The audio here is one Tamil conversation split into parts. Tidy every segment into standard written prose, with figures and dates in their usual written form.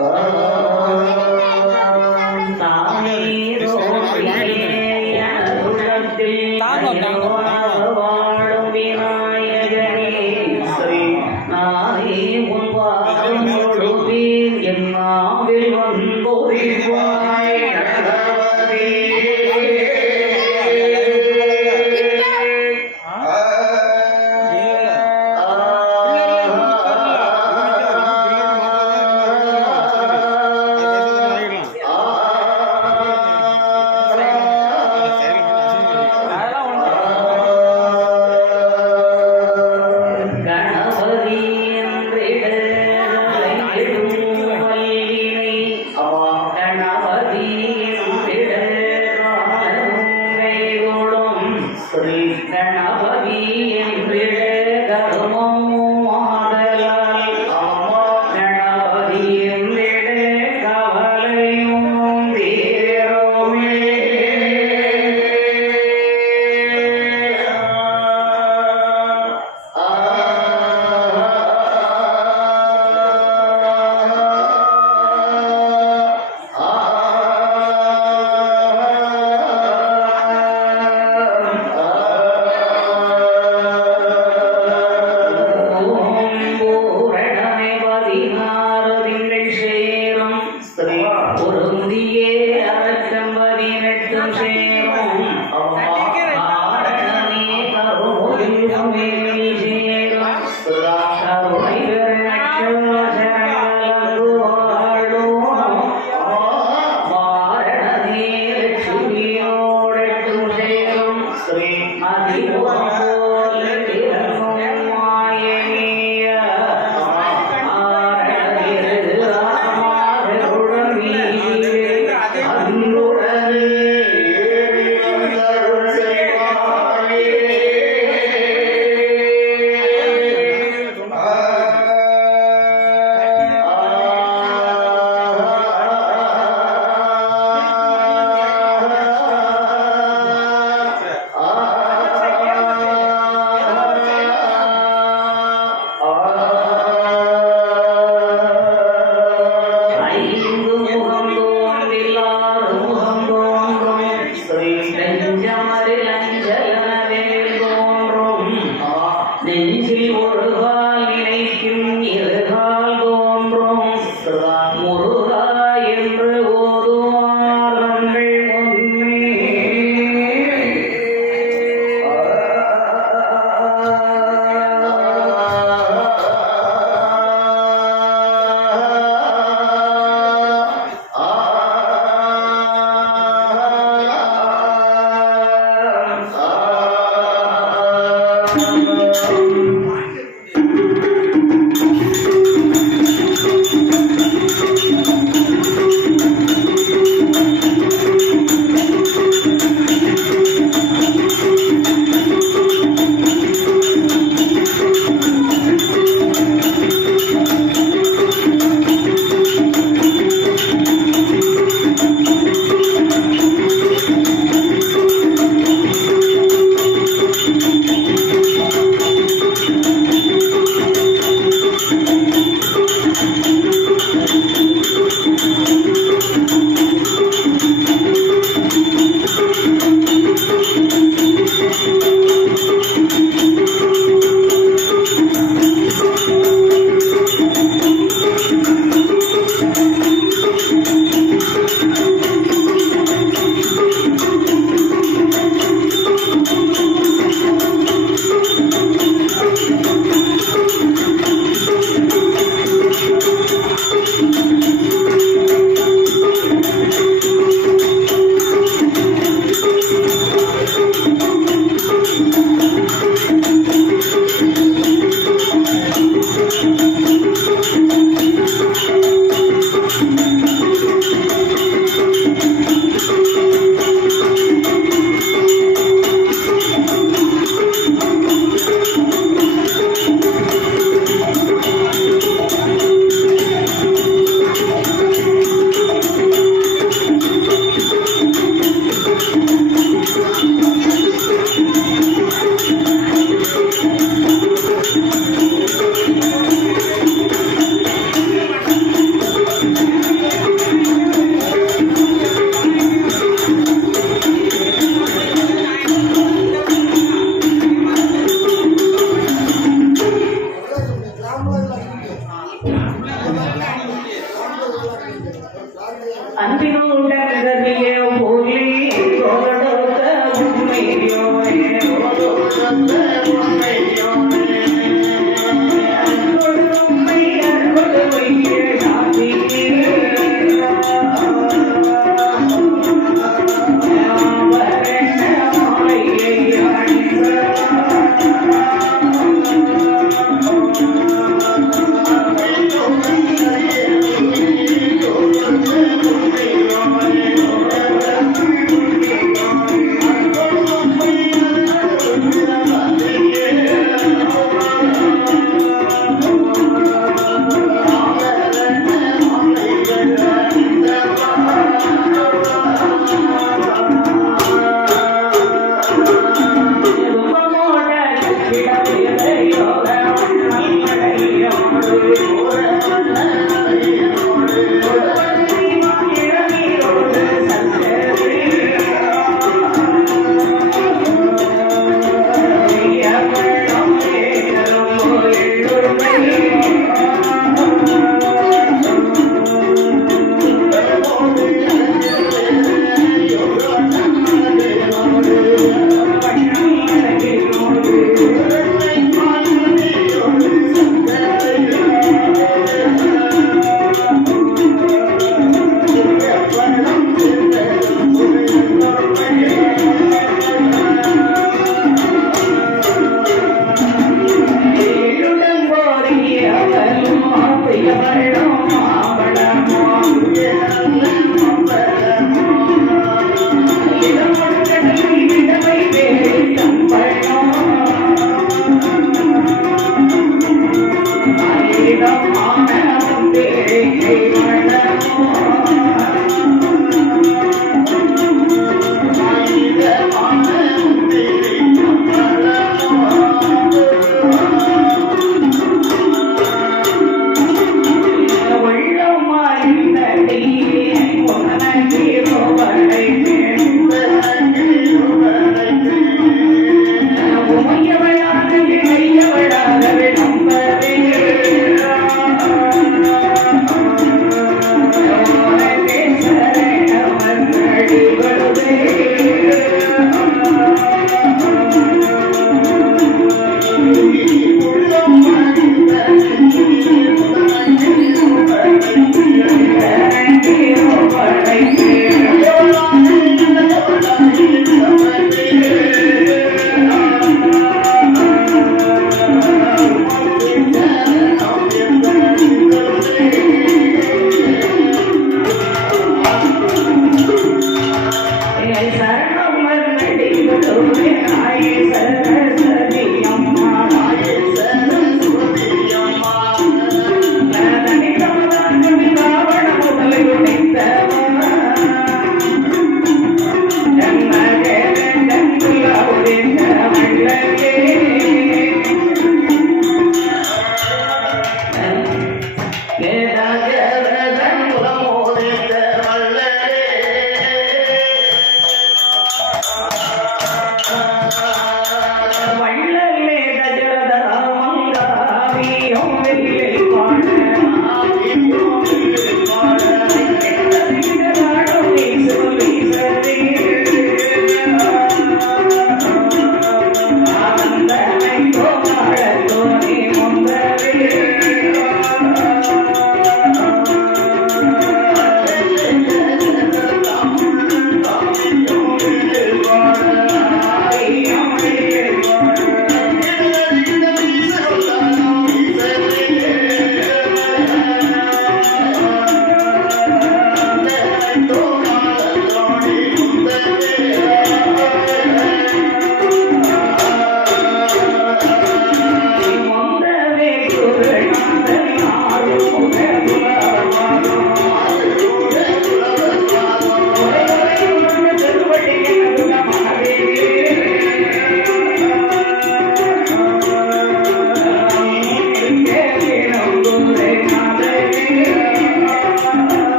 Oh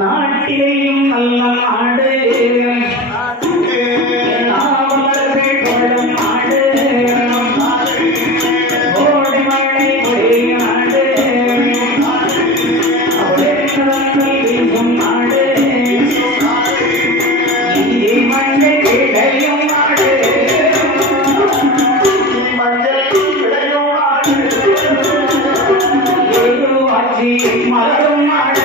நாட்டிலேயும் நல்ல நாடு மலரும் நாடு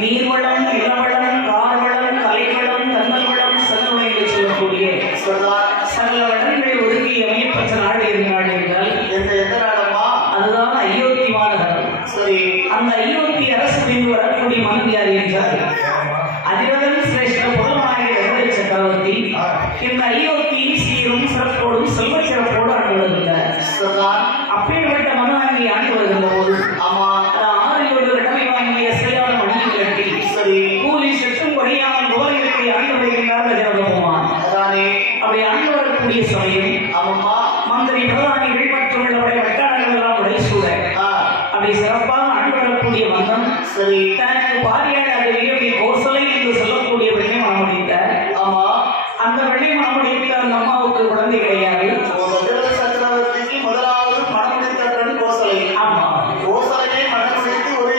நீர்வளம், நிலவளம், கார்வளம், கலைவளம், கண்ணல் வளம், செல்வம் என்று சொல்லக்கூடிய சகல வளங்களை ஒதுக்கி அமைப்பற்ற நாடு எந்த நாடு என்றால் எந்த நாடம்மா? அதுதான் அயோத்தி மாநகரம். சரி, அந்த அயோத்தி அரசு மீது வரக்கூடிய மன்னன் யார் என்றால் அதிரதன் சிரேஷ்ட முதலமாகிய ரகுவீர சக்கரவர்த்தி. இந்த அயோத்தி சீரும் சிறப்போடும் செல்வ சிறப்போடு ஆண்டு வருகின்றார். அப்பேற்பட்ட மன்னனாகி ஆண்டு வருகின்ற போது அப்படி ஆண்டு வரக்கூடிய சமயம் மந்திரி பிரதானிகள் மற்றும் வட்டாரங்கள் எல்லாம் உடைசூழ அப்படி சிறப்பாக ஆண்டு வரக்கூடிய மன்னன் தனக்கு பாரியாக கோசலை என்று சொல்லக்கூடிய பெண்ணை மனமுடித்தார். அந்த பெண்ணை மனமுடித்த அந்த அம்மாவுக்கு குழந்தை கிடையாது. சக்கரவர்த்திக்கு முதலாவது மனமுடித்த பெண் கோசலை. ஆமா, கோசலையை மனமுடித்து ஒரு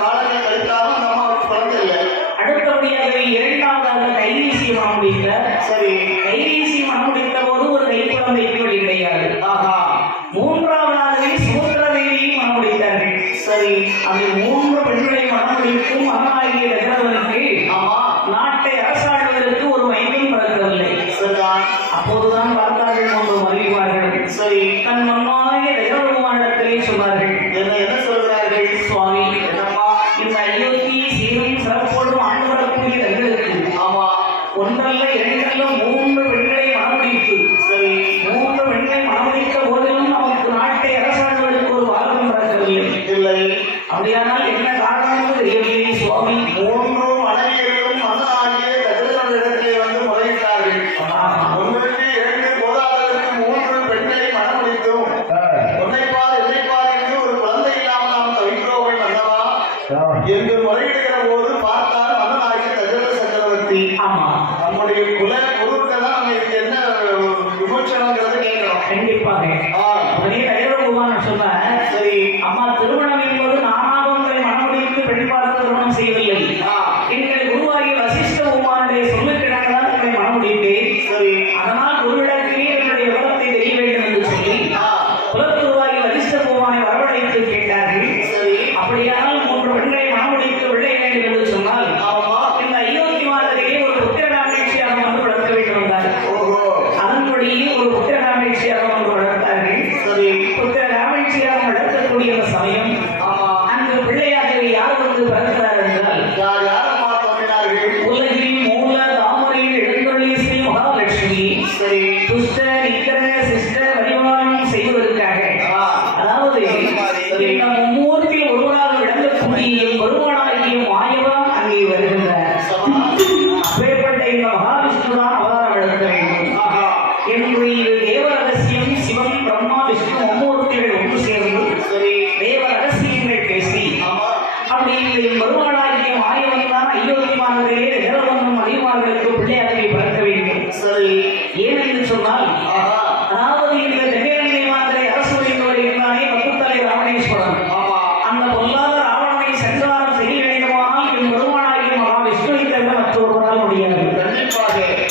காலங்கள் கழித்தாலும் அந்த அம்மாவுக்கு குழந்தை இல்லை. அடுத்தபடியாக இரண்டாவதாக கைரீசியை மனமுடித்தார். சரி, கைரீசி மனமுடித்த போது ஒரு கை குழந்தைக்கு வழி கிடையாது. ஆகா, மூன்றாவதாகவே சுபத்திரதேவியை மனமுடித்தார்கள். சரி, அந்த மூன்று பெண்களை மனமுடிக்கும் மகனாகிய தசரதனுக்கு நாட்டை அரசாடுவதற்கு ஒரு மையம் பிறக்கவில்லை. அப்போதுதான் பார்த்தார்கள் கொண்டு அறிவார்கள். சரி, தன் மகனாகிய தசரதனிடத்திலே சொன்னார்கள். என்ன சொல்கிறார்கள்? சுவாமி, இந்த அயோத்தி சீரும் சிறப்போடும் ஆண்டு வரக்கூடிய தங்களுக்கு ஒன்றல்ல இரண்டல்ல மூன்று பெண்களை மனமுடித்து. சரி, மூன்று பெண்களை மனமுடித்த போதிலும் நமக்கு நாட்டை அரசாடுவதற்கு ஒரு வாரம் பிறக்கவில்லை. இல்லை, அப்படியானால் என்ன காரணம் தெரியவில்லை சுவாமி. மூன்று மனைவிகளும் மகனாகிய தசரதனிடத்திலே வந்து முறையிட்டார்கள். ஒன்றுக்கு இரண்டு போதாததற்கு மூன்று பெண்களை மனமுடித்தோம். உன்னைப்பார் என்னைப்பார் என்று ஒரு குழந்தை இல்லாமல் நாம் தவிக்கிறோம் அல்லவா என்று முறையிடுகிற போது பார்த்தால் மகனாகிய தசரத சக்கரவர்த்தி நம்முடைய குல பொருட்கள் தான் நம்ம இதுக்கு என்ன விமோச்சனங்கிறது கேட்கிறோம். கண்டிப்பாக சொன்ன. சரி, அம்மா திருமணம் என்பது அப்படியானால் 3 பெண்களை மணமுடித்து பிள்ளை வேண்டும் என்று சொன்னால் இந்த அயோத்தி மாதரையே ஒரு புத்திரகாமேட்சியாக வந்து வளர்க்க வேண்டும் என்றார். அதன்படியே ஒரு புத்திரகாமேட்சியாக வந்து வளர்த்தார்கள். புத்திரகாமேட்சியாக வளர்க்கக்கூடிய அந்த சமயம் அங்கு பிள்ளையாக யார் வந்து பிறக்கிறார் என்றால் உலகின் மூல தாமரையில் எழுந்தொழி ஸ்ரீ மகாலட்சுமி துஷ்ட நிக்கர சிஷ்ட பரிவாரம் செய்வதற்காக, அதாவது இந்த மும்மூர்த்தியில் ஒருவராக விளங்கக்கூடிய பெருமானாகிய மாயவன் அங்கே வருகின்றார். அப்பேற்பட்ட இந்த மகாவிஷ்ணுதான் அவதாரம் எடுக்க வேண்டும் என்று இது தேவ ரகசியம். சிவன் பிரம்மா விஷ்ணு மும்மூர்த்திகள் ஒன்று சேர்ந்து தேவ ரகசியங்கள் பேசி அப்படி இந்த பெருமானாகிய மாயவன் தான் அயோத்தி மாநகரிலே நிகழ்வனும் அதிகமார்களுக்கு பிள்ளையாகவே பிறக்க வேண்டும். ஏனென்று சொன்னால், அதாவது இந்த தென்னிலங்கை மாநகரை அரசு வைத்து வருகின்றானே பத்துத்தலை ராவணேஸ்வரன், அந்த பொல்லாத ராவணனை சங்காரம் செய்ய வேண்டுமானால் என் பெருமானாகிய மகாவிஷ்ணுவை தவிர மற்றொருவரால் முடியாது.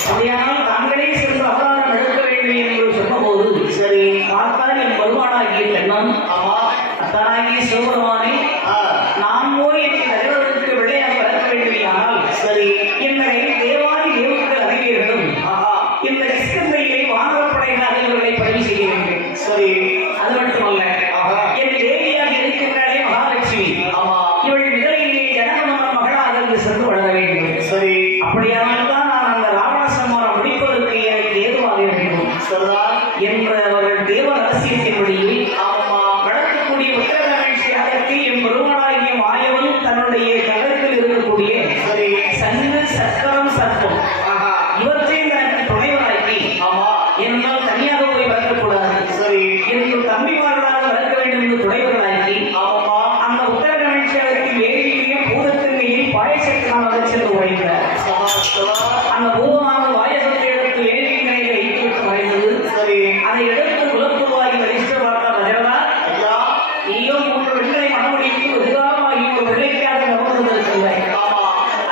அப்படியானால் தாங்களே சென்று அவதாரம் எடுக்க வேண்டும் என்று சொன்னபோது பார்த்தால் என் பெருமானாகிய கண்ணன் அத்தனாகிய சிவபெருமானை நான் போய் என்னை தருவதற்கு விளையாக பிறக்க வேண்டுமையானால் என்னை தேவாதி தேவர்கள் அறிஞர்களும் இந்த கிஷ்கந்தையிலே வானரப்படைகள் அதிகாரிகளை பதிவு செய்ய வேண்டும். அது மட்டுமல்ல, என் தேவியாக இருக்கின்றாலே மகாலட்சுமி, இவள் முதலிலே ஜனகமன மகளாக இருந்து சென்று வளர வேண்டும். அப்படியானால் தான் நான் அந்த ராவண சம்மாரம் முடிப்பதற்கு எனக்கு ஏதுவாக வேண்டும் என்ற அவர்கள் தேவ ரகசியத்தின்படியே வளர்க்கக்கூடிய உத்தரகாமேட்சி யாகத்தை என் பெருமானாகிய மாயவன் தன்னுடைய கலத்தில் இருக்கக்கூடிய சங்கு சக்கரம் சர்ப்பம் இவற்றை எனக்கு துணைவராக்கி, என்னால் தனியாக போய் வளர்க்கக்கூடாது, எனக்கு தம்பிமார்களாக வளர்க்க வேண்டும் என்று துணைவர்களாக்கி அந்த உத்தரகாமேட்சி யாகத்தில் வேலையிலேயே பூதத்தின்மையில் பாயசத்தினாக சென்று உழைத்தார். அந்த பூதமான பாயசத்தை எடுத்து வேலையினை வைத்துவிட்டு மறைந்தது. அதை எடுத்து குலப்புவாகி வரிஷ்ட பார்த்த மஜரதா, நீயோ 3 பெண்களை மனமுடித்து வெகுகாலமாகி ஒரு பிள்ளைக்காக கவர்ந்திருக்கின்றாய்.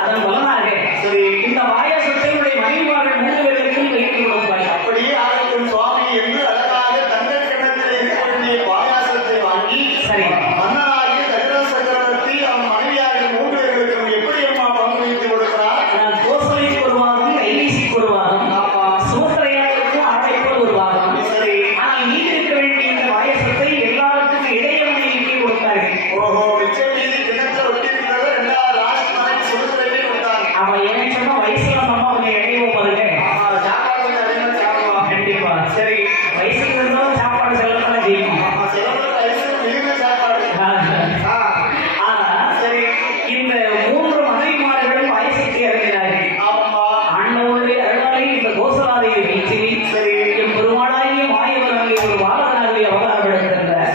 அதன் பலனாக இந்த பாயாசத்தை உடைய மனைவிமார்கள் 3 பேர்களுக்கும் வைத்து கொடுப்பாய். அப்படியே ஆகட்டும் சுவாமி என்று அழகாக தங்கக் கிண்ணத்தில் இருக்க வேண்டிய பாயாசத்தை வாங்கி மன்னனாகிய தசரத சக்கரவர்த்தி அவன் மனைவியாகிய 3 பேர்களுக்கும் எப்படி அம்மா பங்கு வைத்து கொடுக்கிறார்? கோசலைக்கு ஒரு வாரம், கைவீசிக்கு ஒரு வாரம், சுமத்திரையாருக்கு ஆடைக்கு ஒரு வாரம். ஆனால் மீதி இருக்க வேண்டிய இந்த பாயாசத்தை எல்லாருக்கும் இடையவனை இங்கே கொடுத்தார்கள். மிச்சம் மீதி கிண்ணத்தை ஒட்டியிருக்கிறத 2வது ராஜ்குமாரன் சுடுதலையிலே கொடுத்தாங்க. அவன் ஏன்னு சொன்னா வயசுல நம்ம கொஞ்சம் இடையவும் பாருங்க, சாப்பாடு கொஞ்சம் அதிகமாக சாப்பிடுவான். கண்டிப்பா வயசுக்கு இருந்தாலும் சாப்பாடு செல்லத்தானே செய்யும். சிலவங்க வயசுல மிகுந்த சாப்பாடு. ஆனா இந்த 3 மனைவிமார்களும் பாயசத்தை அறிகிறார்கள். ஆண்டவருடைய அருளாலே இந்த கோசலாதேவி வீழ்ச்சி என் பெருமானாகிய மாயவன் அங்கே ஒரு பாலகனாகவே அவதாரம் எடுக்கின்றார்.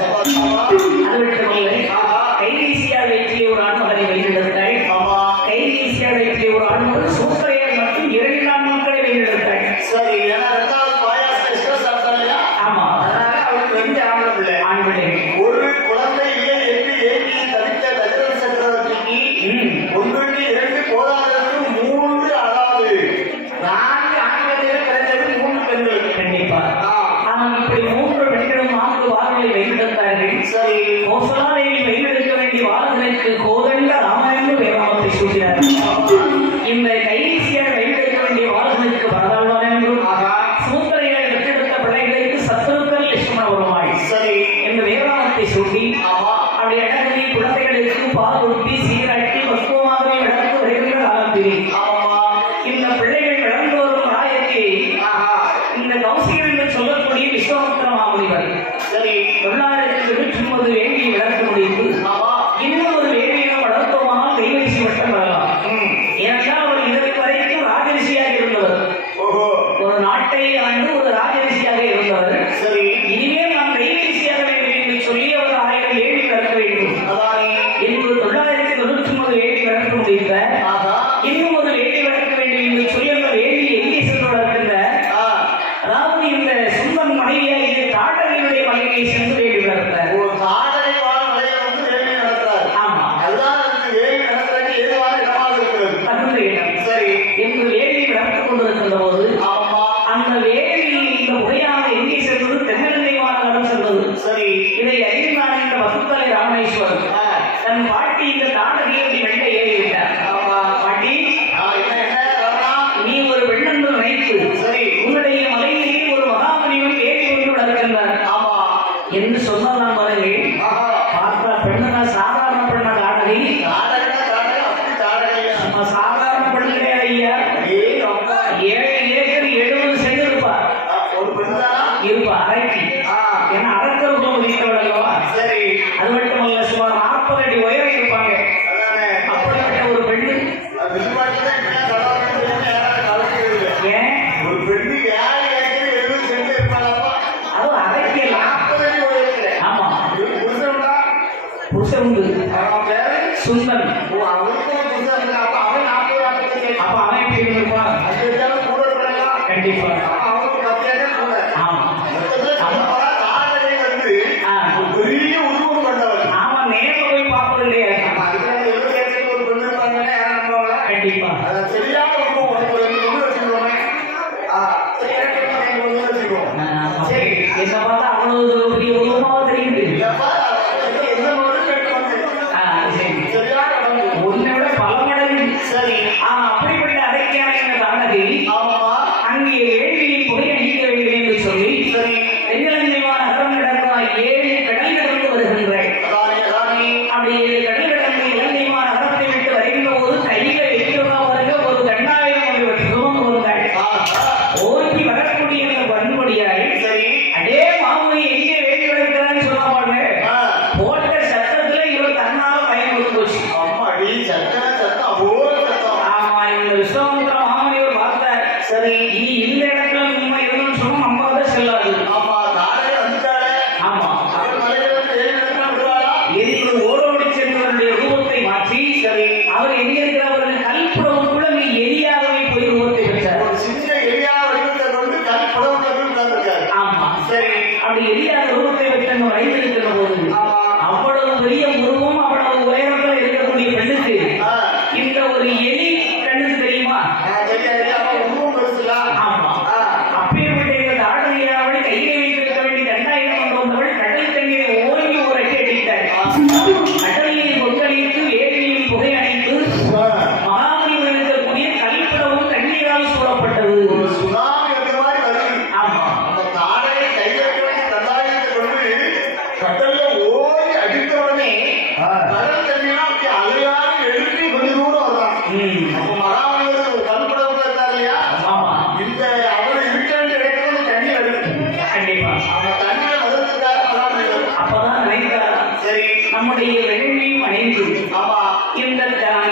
அது மட்டுமல்ல, கைவீசியா வைத்திய ஒரு ஆண்மகனை வெளியிடுத்தாள். கைவீசியா வைத்திய ஒரு ஆண்மகன் சூத்திரையர் மற்றும் 2 ஆண்மக்களை வெளியிடுத்தாள். ஏன்னா 2வது பாயாசம் இஷ்ட சாப்பிட்டாங்க. ஆமா, அதனால அவருக்கு 2 ஆம்பளை பிள்ளை. ஆண் பிள்ளை. ஒரு குழந்தை இல்லை என்று ஏற்றி தவித்த தசரத சக்கரவர்த்திக்கு 1 2 போதாதற்கு 3, அதாவது 4 ஆண்கள் கிடைத்தது 3 பெண்கள். கண்டிப்பா. ஆனால் இப்படி 3 பெண்களும் 4 வாரங்களை வெளியிடுத்தார்கள். கோசலாதேவி வெளியெடுக்க வேண்டிய வாரங்களுக்கு கோதண்ட ராமாயண வேதாமத்தை சூட்டினார்கள். இந்த கைவீசியாக வெளியெடுக்க வேண்டிய வாரங்களுக்கு வரதாழ்வான் என்றும் சூத்திரைகளை பெற்றெடுத்த பிள்ளைகளுக்கு சத்ருக்கள் லட்சுமண வருமாள் இந்த வேதாமத்தை சூட்டி அப்படி அழகி குழந்தைகளுக்கு பால் ஊட்டி சீராட்டி பக்குவமாகவே வளர்த்து வருகின்ற காலத்திலே இந்த பிள்ளைகள் வளர்ந்து வரும் ராயத்தை இந்த கௌசிகர் என்று சொல்லக்கூடிய விஸ்வாமித்திர மாமுனிவர் 929 வேண்டியை வளர்த்து முடித்து இன்னும் ஒரு வேண்டியை வளர்த்தோமானால் கைவரிசி வட்டம் வரலாம். ஏனென்றால் அவர் இதற்கு வரைக்கும் ராஜரிஷியாக இருந்தவர், ஒரு நாட்டை ஆண்டு ஒரு ராஜரிஷியாக இருந்தவர். இனிமே நாம் கைவரிசியாக வேண்டும் என்று சொல்லி அவர் 1000 வேண்டி வளர்க்க வேண்டும் என்று 999 வேண்டி வளர்க்க முடிந்த இன்னும் ஒரு வேண்டி வளர்க்க வேண்டும் என்று சொல்லி அந்த வேண்டி எங்கே சென்று வளர்க்கின்ற, அதாவது இந்த சுந்தன் மனைவியாகிய தாட்டகையுடைய அது விசுவாசமே என்ன கடவுள் தெரியுமா யாராவது கலக்கிறது இல்லை. ஏன் ஒரு பெண்ணு 7 ஏக்கர் 70 சென்ட் இருப்பாளப்பா. அதுவும் அரைக்கலாம். 40 அடி உயரத்துல. ஆமா புருஷன்டா புருஷன் உண்டு அவன் பேரு சுந்தன். ஓ அவனுக்கு புருஷன் இல்லை. அப்ப அவன் 40 40 அப்ப அவன் எப்படி இருப்பான்? அது எதாவது கூட இருக்கலாம். கண்டிப்பா. அப்ப அவனுக்கு 10 ஏக்கர் கூட. ஆமா மொத்தத்துல சொல்லப்போனா தாடகை வந்து பெரிய உருவம் கொண்டவள். அவன் நேர்ல போய் பார்ப்பது இல்லையா? நம்ம அதுக்காக 70 ஏக்கருக்கு ஒரு பெண்ணு இருப்பாங்கன்னா யாரும் நம்புவாங்களா? கண்டிப்பா. சரியான உருவம் உனக்கு ஒரு 2 பொண்ணு வச்சுக்கோமே. சரியான உருவம் ஒண்ணு வச்சுக்கோம். சரி என்ன பார்த்தா அவ்வளவு பெரிய உருவமா தெரியுது. இல்லப்பா எந்த ஒரு பெண் வந்து சரி சரியான உடம்பு. உன்னை விட பல மடங்கு. சரி ஆமா அப்படிப்பட்ட அரைக்கான இந்த தானகை ஆமா அங்கே வேள்வியில் புகை அணிக்க வேண்டும் என்று சொல்லி சரி தென்னிலங்கைவா நகரம் நடந்த 7 கடல் கடந்து வருகின்றாய். ராணி அப்படி கடல் கடந்து இலங்கைவா நகரத்தை விட்டு வருகின்ற போது கையில வைக்கிறதா வருக ஒரு கண்ணாயிரம் ஒன்று சுமந்து வந்தாள். ஓங்கி வரக்கூடிய அந்த வன்முடியாய் சரி அடே மாமி எங்கே வேண்டி வருகிறான்னு சொல்ல பாருங்க. போட்ட சத்தத்துல இவர் தன்னால பயன்படுத்தி போச்சு. அம்மாடி சத்தம் அவ்வளோ சத்தம். ஆமா இந்த விஸ்வாமித்திர மாமன் இவர் பார்த்தார். சரி இனி இந்த இடத்துல உண்மை இருந்துன்னு சொன்னா நம்பாத செல்லாது. ஆமா தாடகை வந்துட்டாளே. ஆமா அவள் மலையில இருந்து 7 இடத்துல விடுவாளா? எரிந்து ஓடோடி சென்றவருடைய ரூபத்தை மாற்றி சரி அவர் எங்க இருக்கிறவர்கள் கல்புறவு கூட நீ எரியாகவே போய் ரூபத்தை பெற்றார். ஒரு சின்ன எளியா வடிவத்தை கொண்டு புடவுல போய் உட்கார்ந்துருக்காரு. ஆமா சரி அப்படி எரியாத ரூபத்தை பெற்ற வைத்திருக்கிற போது அவ்வளவு பெரிய உருவம் அவ்வளவு உயரத்தில் இருக்கக்கூடிய பெண்ணுக்கு இந்த ஒரு எலி கண்ணுக்கு தெரியுமா? தெரியாது. அப்ப உருவம் பெருசுல. ஆமா அப்பேற்பட்ட இந்த தாடகையாவளை கையில வைத்திருக்க வேண்டிய தண்டாயுதம் கொண்டு வந்தவள் கடல் தண்ணீரை ஓங்கி ஒரு அடி அடித்தாள். கடலில் கொந்தளித்து வேலியில் புகை அணைத்து மகாபலிபுரம் இருக்கக்கூடிய கல்புறவும் தண்ணீரால் சூழப்பட்டது. ஒரு சுனாமி அந்த மாதிரி வருது. ஆமா அந்த தாடகை கையில வைக்க வேண்டிய தண்டாயுதத்தை கொண்டு கடல்ல ஓடி அடித்த உடனே கடல் தண்ணியெல்லாம் அப்படி அலையாக எழுப்பி கொஞ்ச தூரம் வர்றான். அப்ப மகாபலிபுரம் ஒரு கல்படவுல இருந்தார் இல்லையா? ஆமா இந்த அவரு இருக்க வேண்டிய இடத்துல தண்ணி வருது. கண்டிப்பா. அவங்க தண்ணியை வளர்த்துட்டாரு மகாபலிபுரம். அப்பதான் நினைக்கிறார் சரி நம்முடைய வேள்வியும் அணைந்து ஆமா இந்த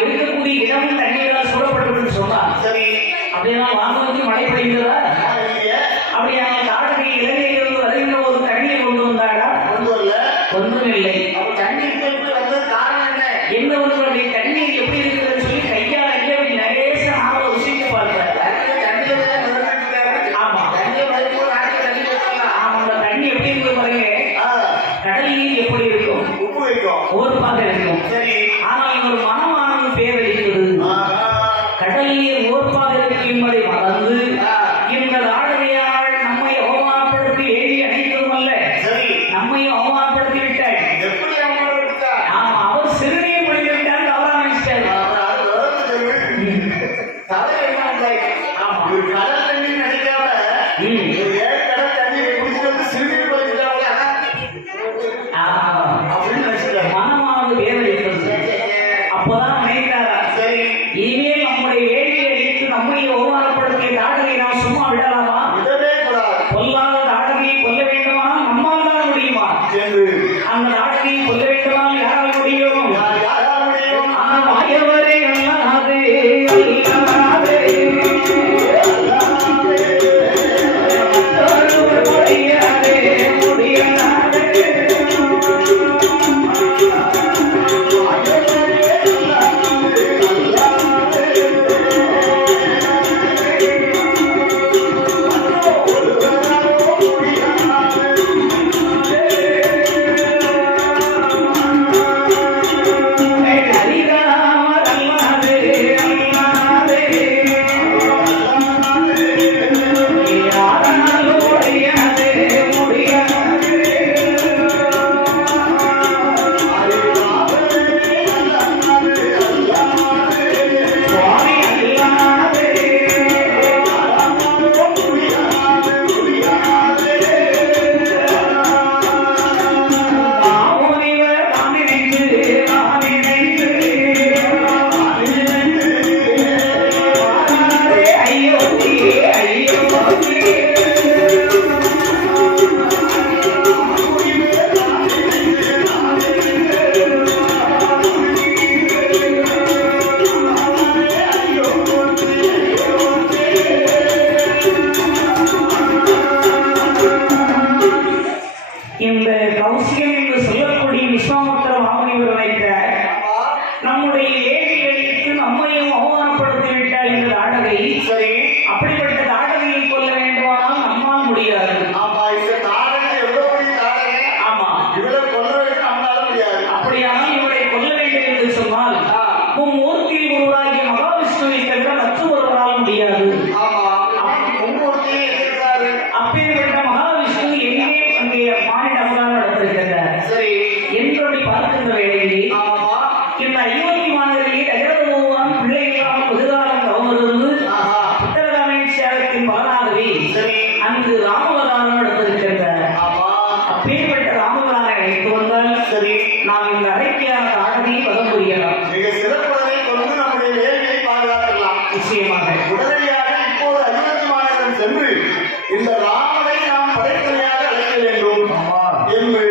இருக்கக்கூடிய இடம் தண்ணீரால் சூழப்பட்டதுன்னு சொன்னா சரி அப்படின்னா வானத்துக்கு மழை பெய்கிறதா? இல்லையே அப்படியா தாடகை இலங்கையிலிருந்து வருகின்ற ஒரு தண்ணீர் கொண்டு வந்தாடா? கொண்டு வரல. ஒன்றும் இல்லை. அப்ப தண்ணி எப்படி வந்தது காரணம் என்ன? எந்த ஒருவருடைய தண்ணீர் எப்படி இருக்குதுன்னு சொல்லி கையால் எங்கே நரேச நாவ ருசித்து பார்த்தார். தண்ணியில நடந்துட்டு ஆமா தண்ணியை வைப்போ நாட்டுல தண்ணி வைக்கலாம். ஆமா அந்த தண்ணி எப்படி இருக்கு பாருங்க. கடல் நீர் எப்படி இருக்கும்? உப்பு வைக்கும். ஓர்ப்பாக இருக்கும். சரி ஆனால் இவர் மனமானது பேர் இருக்கிறது. கடல் நீர் ஓர்ப்பாக இருக்கு என்பதை மறந்து இந்த தாடகையால் நம்மை அவமானப்படுத்தி ஏறி அணைத்ததும் அல்ல, சரி நம்மை அவமானப்படுத்தி விட்டாள். எப்படி அவங்க விட்டா? ஆமா அவர் சிறுநீர் படித்து விட்டால் தவறா நினைச்சிட்டார். அது வளர்த்து கதை என்ன வந்தாச்சு? ஆமா ஒரு கடல் தண்ணி நினைக்காம ஒரு 7 கடல் தண்ணீரை குடிச்சிட்டு வந்து சிறுநீர் வச்சுட்டாங்க அப்படின்னு நினைச்சிட்டாங்க. மனமானது பேர் இருக்கிறது. அப்பதான் நினைத்தாரா சரி இனிமேல் நம்முடைய வேலையை அடித்து நம்மை அவமானப்படுத்திய தாடகை நாம் சும்மா விடலாமா? விடவே கூடாது கொல்லாத தாடகையை கொல்ல வேண்டுமா? நம்மால் தான் முடியுமா? என்று அந்த தாடகையை கொல்ல வேண்டுமானால் யாரால் முடியும்? யாரால் முடியும்? மாயவரே அல்லாதே அல்லாதே முடியாதே முடியாதே இந்த 50 மாதங்களில் அஜரதமோகன் பிள்ளைகளால் புதுகாலம் தவமிருந்து உத்தரகாமேஸ்வரத்தின் பலனாகவே அங்கு ராமவதானம் நடத்திருக்கின்ற அப்பேற்பட்ட ராமவதானை அழைத்து வந்தால் சரி நாம் இந்த அடைக்கையான தாடனை பதம் புரியலாம். மிக சிறப்புடனை கொண்டு நம்முடைய வேலையை பாதுகாக்கலாம். நிச்சயமாக உடனடியாக இப்போது 50 மாநகரம் சென்று இந்த ராமனை நாம் படைத்துணையாக அழைக்க வேண்டும் என்று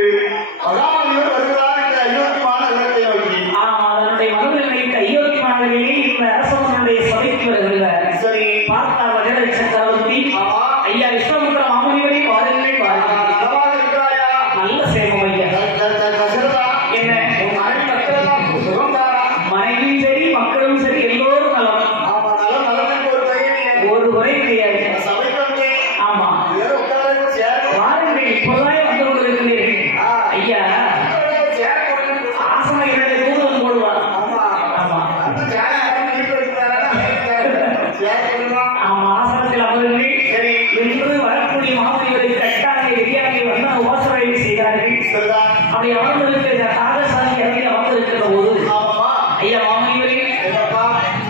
மகாமனிவர் வருகிறார். இந்த 50 மாநகரத்தை நோக்கி அதனுடைய மனதில் கையோக்கி மாணவர்களே இந்த அரசனுடைய சபைக்கு வருகிறார். சரி பார்த்தார் வஜர சக்கரவர்த்தி ஐயா விஸ்வமுத்திர மாமுனிவரை வாருங்கள் வாருங்கள். நலமாக இருக்கிறாயா? நல்ல சேமம் ஐயா. தசரதா, என்ன உன் மனைவி மக்களெல்லாம் சுகம்தானா? மனைவியும் சரி மக்களும் சரி எல்லோரும் நலம். ஆமா, நலத்துக்கு ஒரு பையன் ஒரு குறை கிடையாது. சபைக்கு வந்து ஆமா வேற உட்கார சேர் வாருங்கள் இப்போதான் வந்து கொண்டிருக்கிறீர்கள். ஐயா சேர் போட்டு ஆசன இரண்டு தூதம் போடுவார். ஆமா ஆமா அந்த சேர் வீட்டுல இருக்கிறாரா? சேர் போடுவான். ஆமா ஆசனத்தில் அமருங்கள். சரி என்று வரக்கூடிய மாமுனிவரை கட்டாக எரியாகை வந்து உபாசனை செய்கிறார்கள். சரிதான். அப்படி அமர்ந்திருக்கிற காதசாமி இறங்கி அமர்ந்திருக்கிற போது ஆமாமா ஐயா மாமுனிவரே என்னப்பா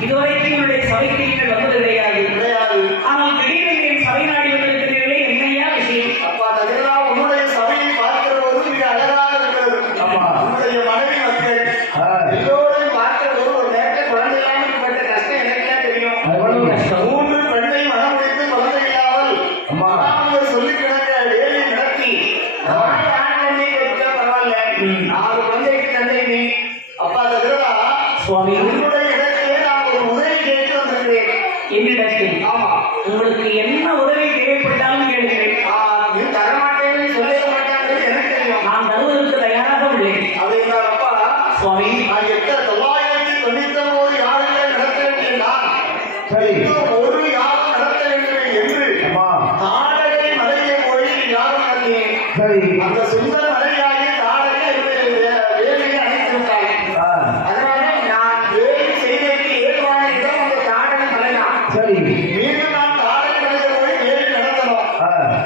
இதுவரைக்கும் என்னுடைய சபைக்கு நீங்கள் வந்தது கிடையாது. கிடையாது. ஆனால் திடீரென்று என் சபை நாடி வந்திருக்கிறீர்களே என்னையா விஷயம்? அப்பா தகவலா உன்னுடைய சபையை பார்க்கிற போது மிக அழகாக இருக்கிறது. ஆமா. உன்னுடைய மனைவி மக்கள் எல்லோரையும் பார்க்கிற போது ஒரு நேரத்தில் குழந்தை இல்லாமல் பட்ட கஷ்டம் எனக்கே தெரியும். அவ்வளவு கஷ்டம். 3 பெண்ணை மனம் முடித்து குழந்தை இல்லாமல் மகாமனிவர் சொல்லி கிடங்க வேலையை நடத்தி ஆண்களை கொடுத்தா பரவாயில்ல. 4 குழந்தைக்கு தந்தை நீ. அப்பா தகவலா சுவாமி உன்னுடைய இடத்திலே நான் ஒரு உதவி கேட்டு வந்திருக்கிறேன். என்னிடத்தில் ஆமா உங்களுக்கு என்ன உதவி தேவைப்பட்டாலும் கேளுங்கள். நீ தரமாட்டேன்னு சொல்லிட மாட்டாங்கிறது எனக்கு தெரியும். நான் தருவதற்கு தயாராக உள்ளேன். அது அப்பா சுவாமி நான் 999 யாருங்களை நடத்த வேண்டியதான் ஒரு யாரும் நடத்த வேண்டும் என்று தாடகை மலையை போய் யாரும் நடத்தினேன். அந்த சுந்தர மலையாகி தாடகை வேலையை அழைத்து விட்டாள். அதனால நான் வேலை செய்வதற்கு ஏதுவான இடம் அந்த தாடகை மலைதான். மீண்டும் நான் தாடகை மலையை போய் வேலை நடத்தணும்.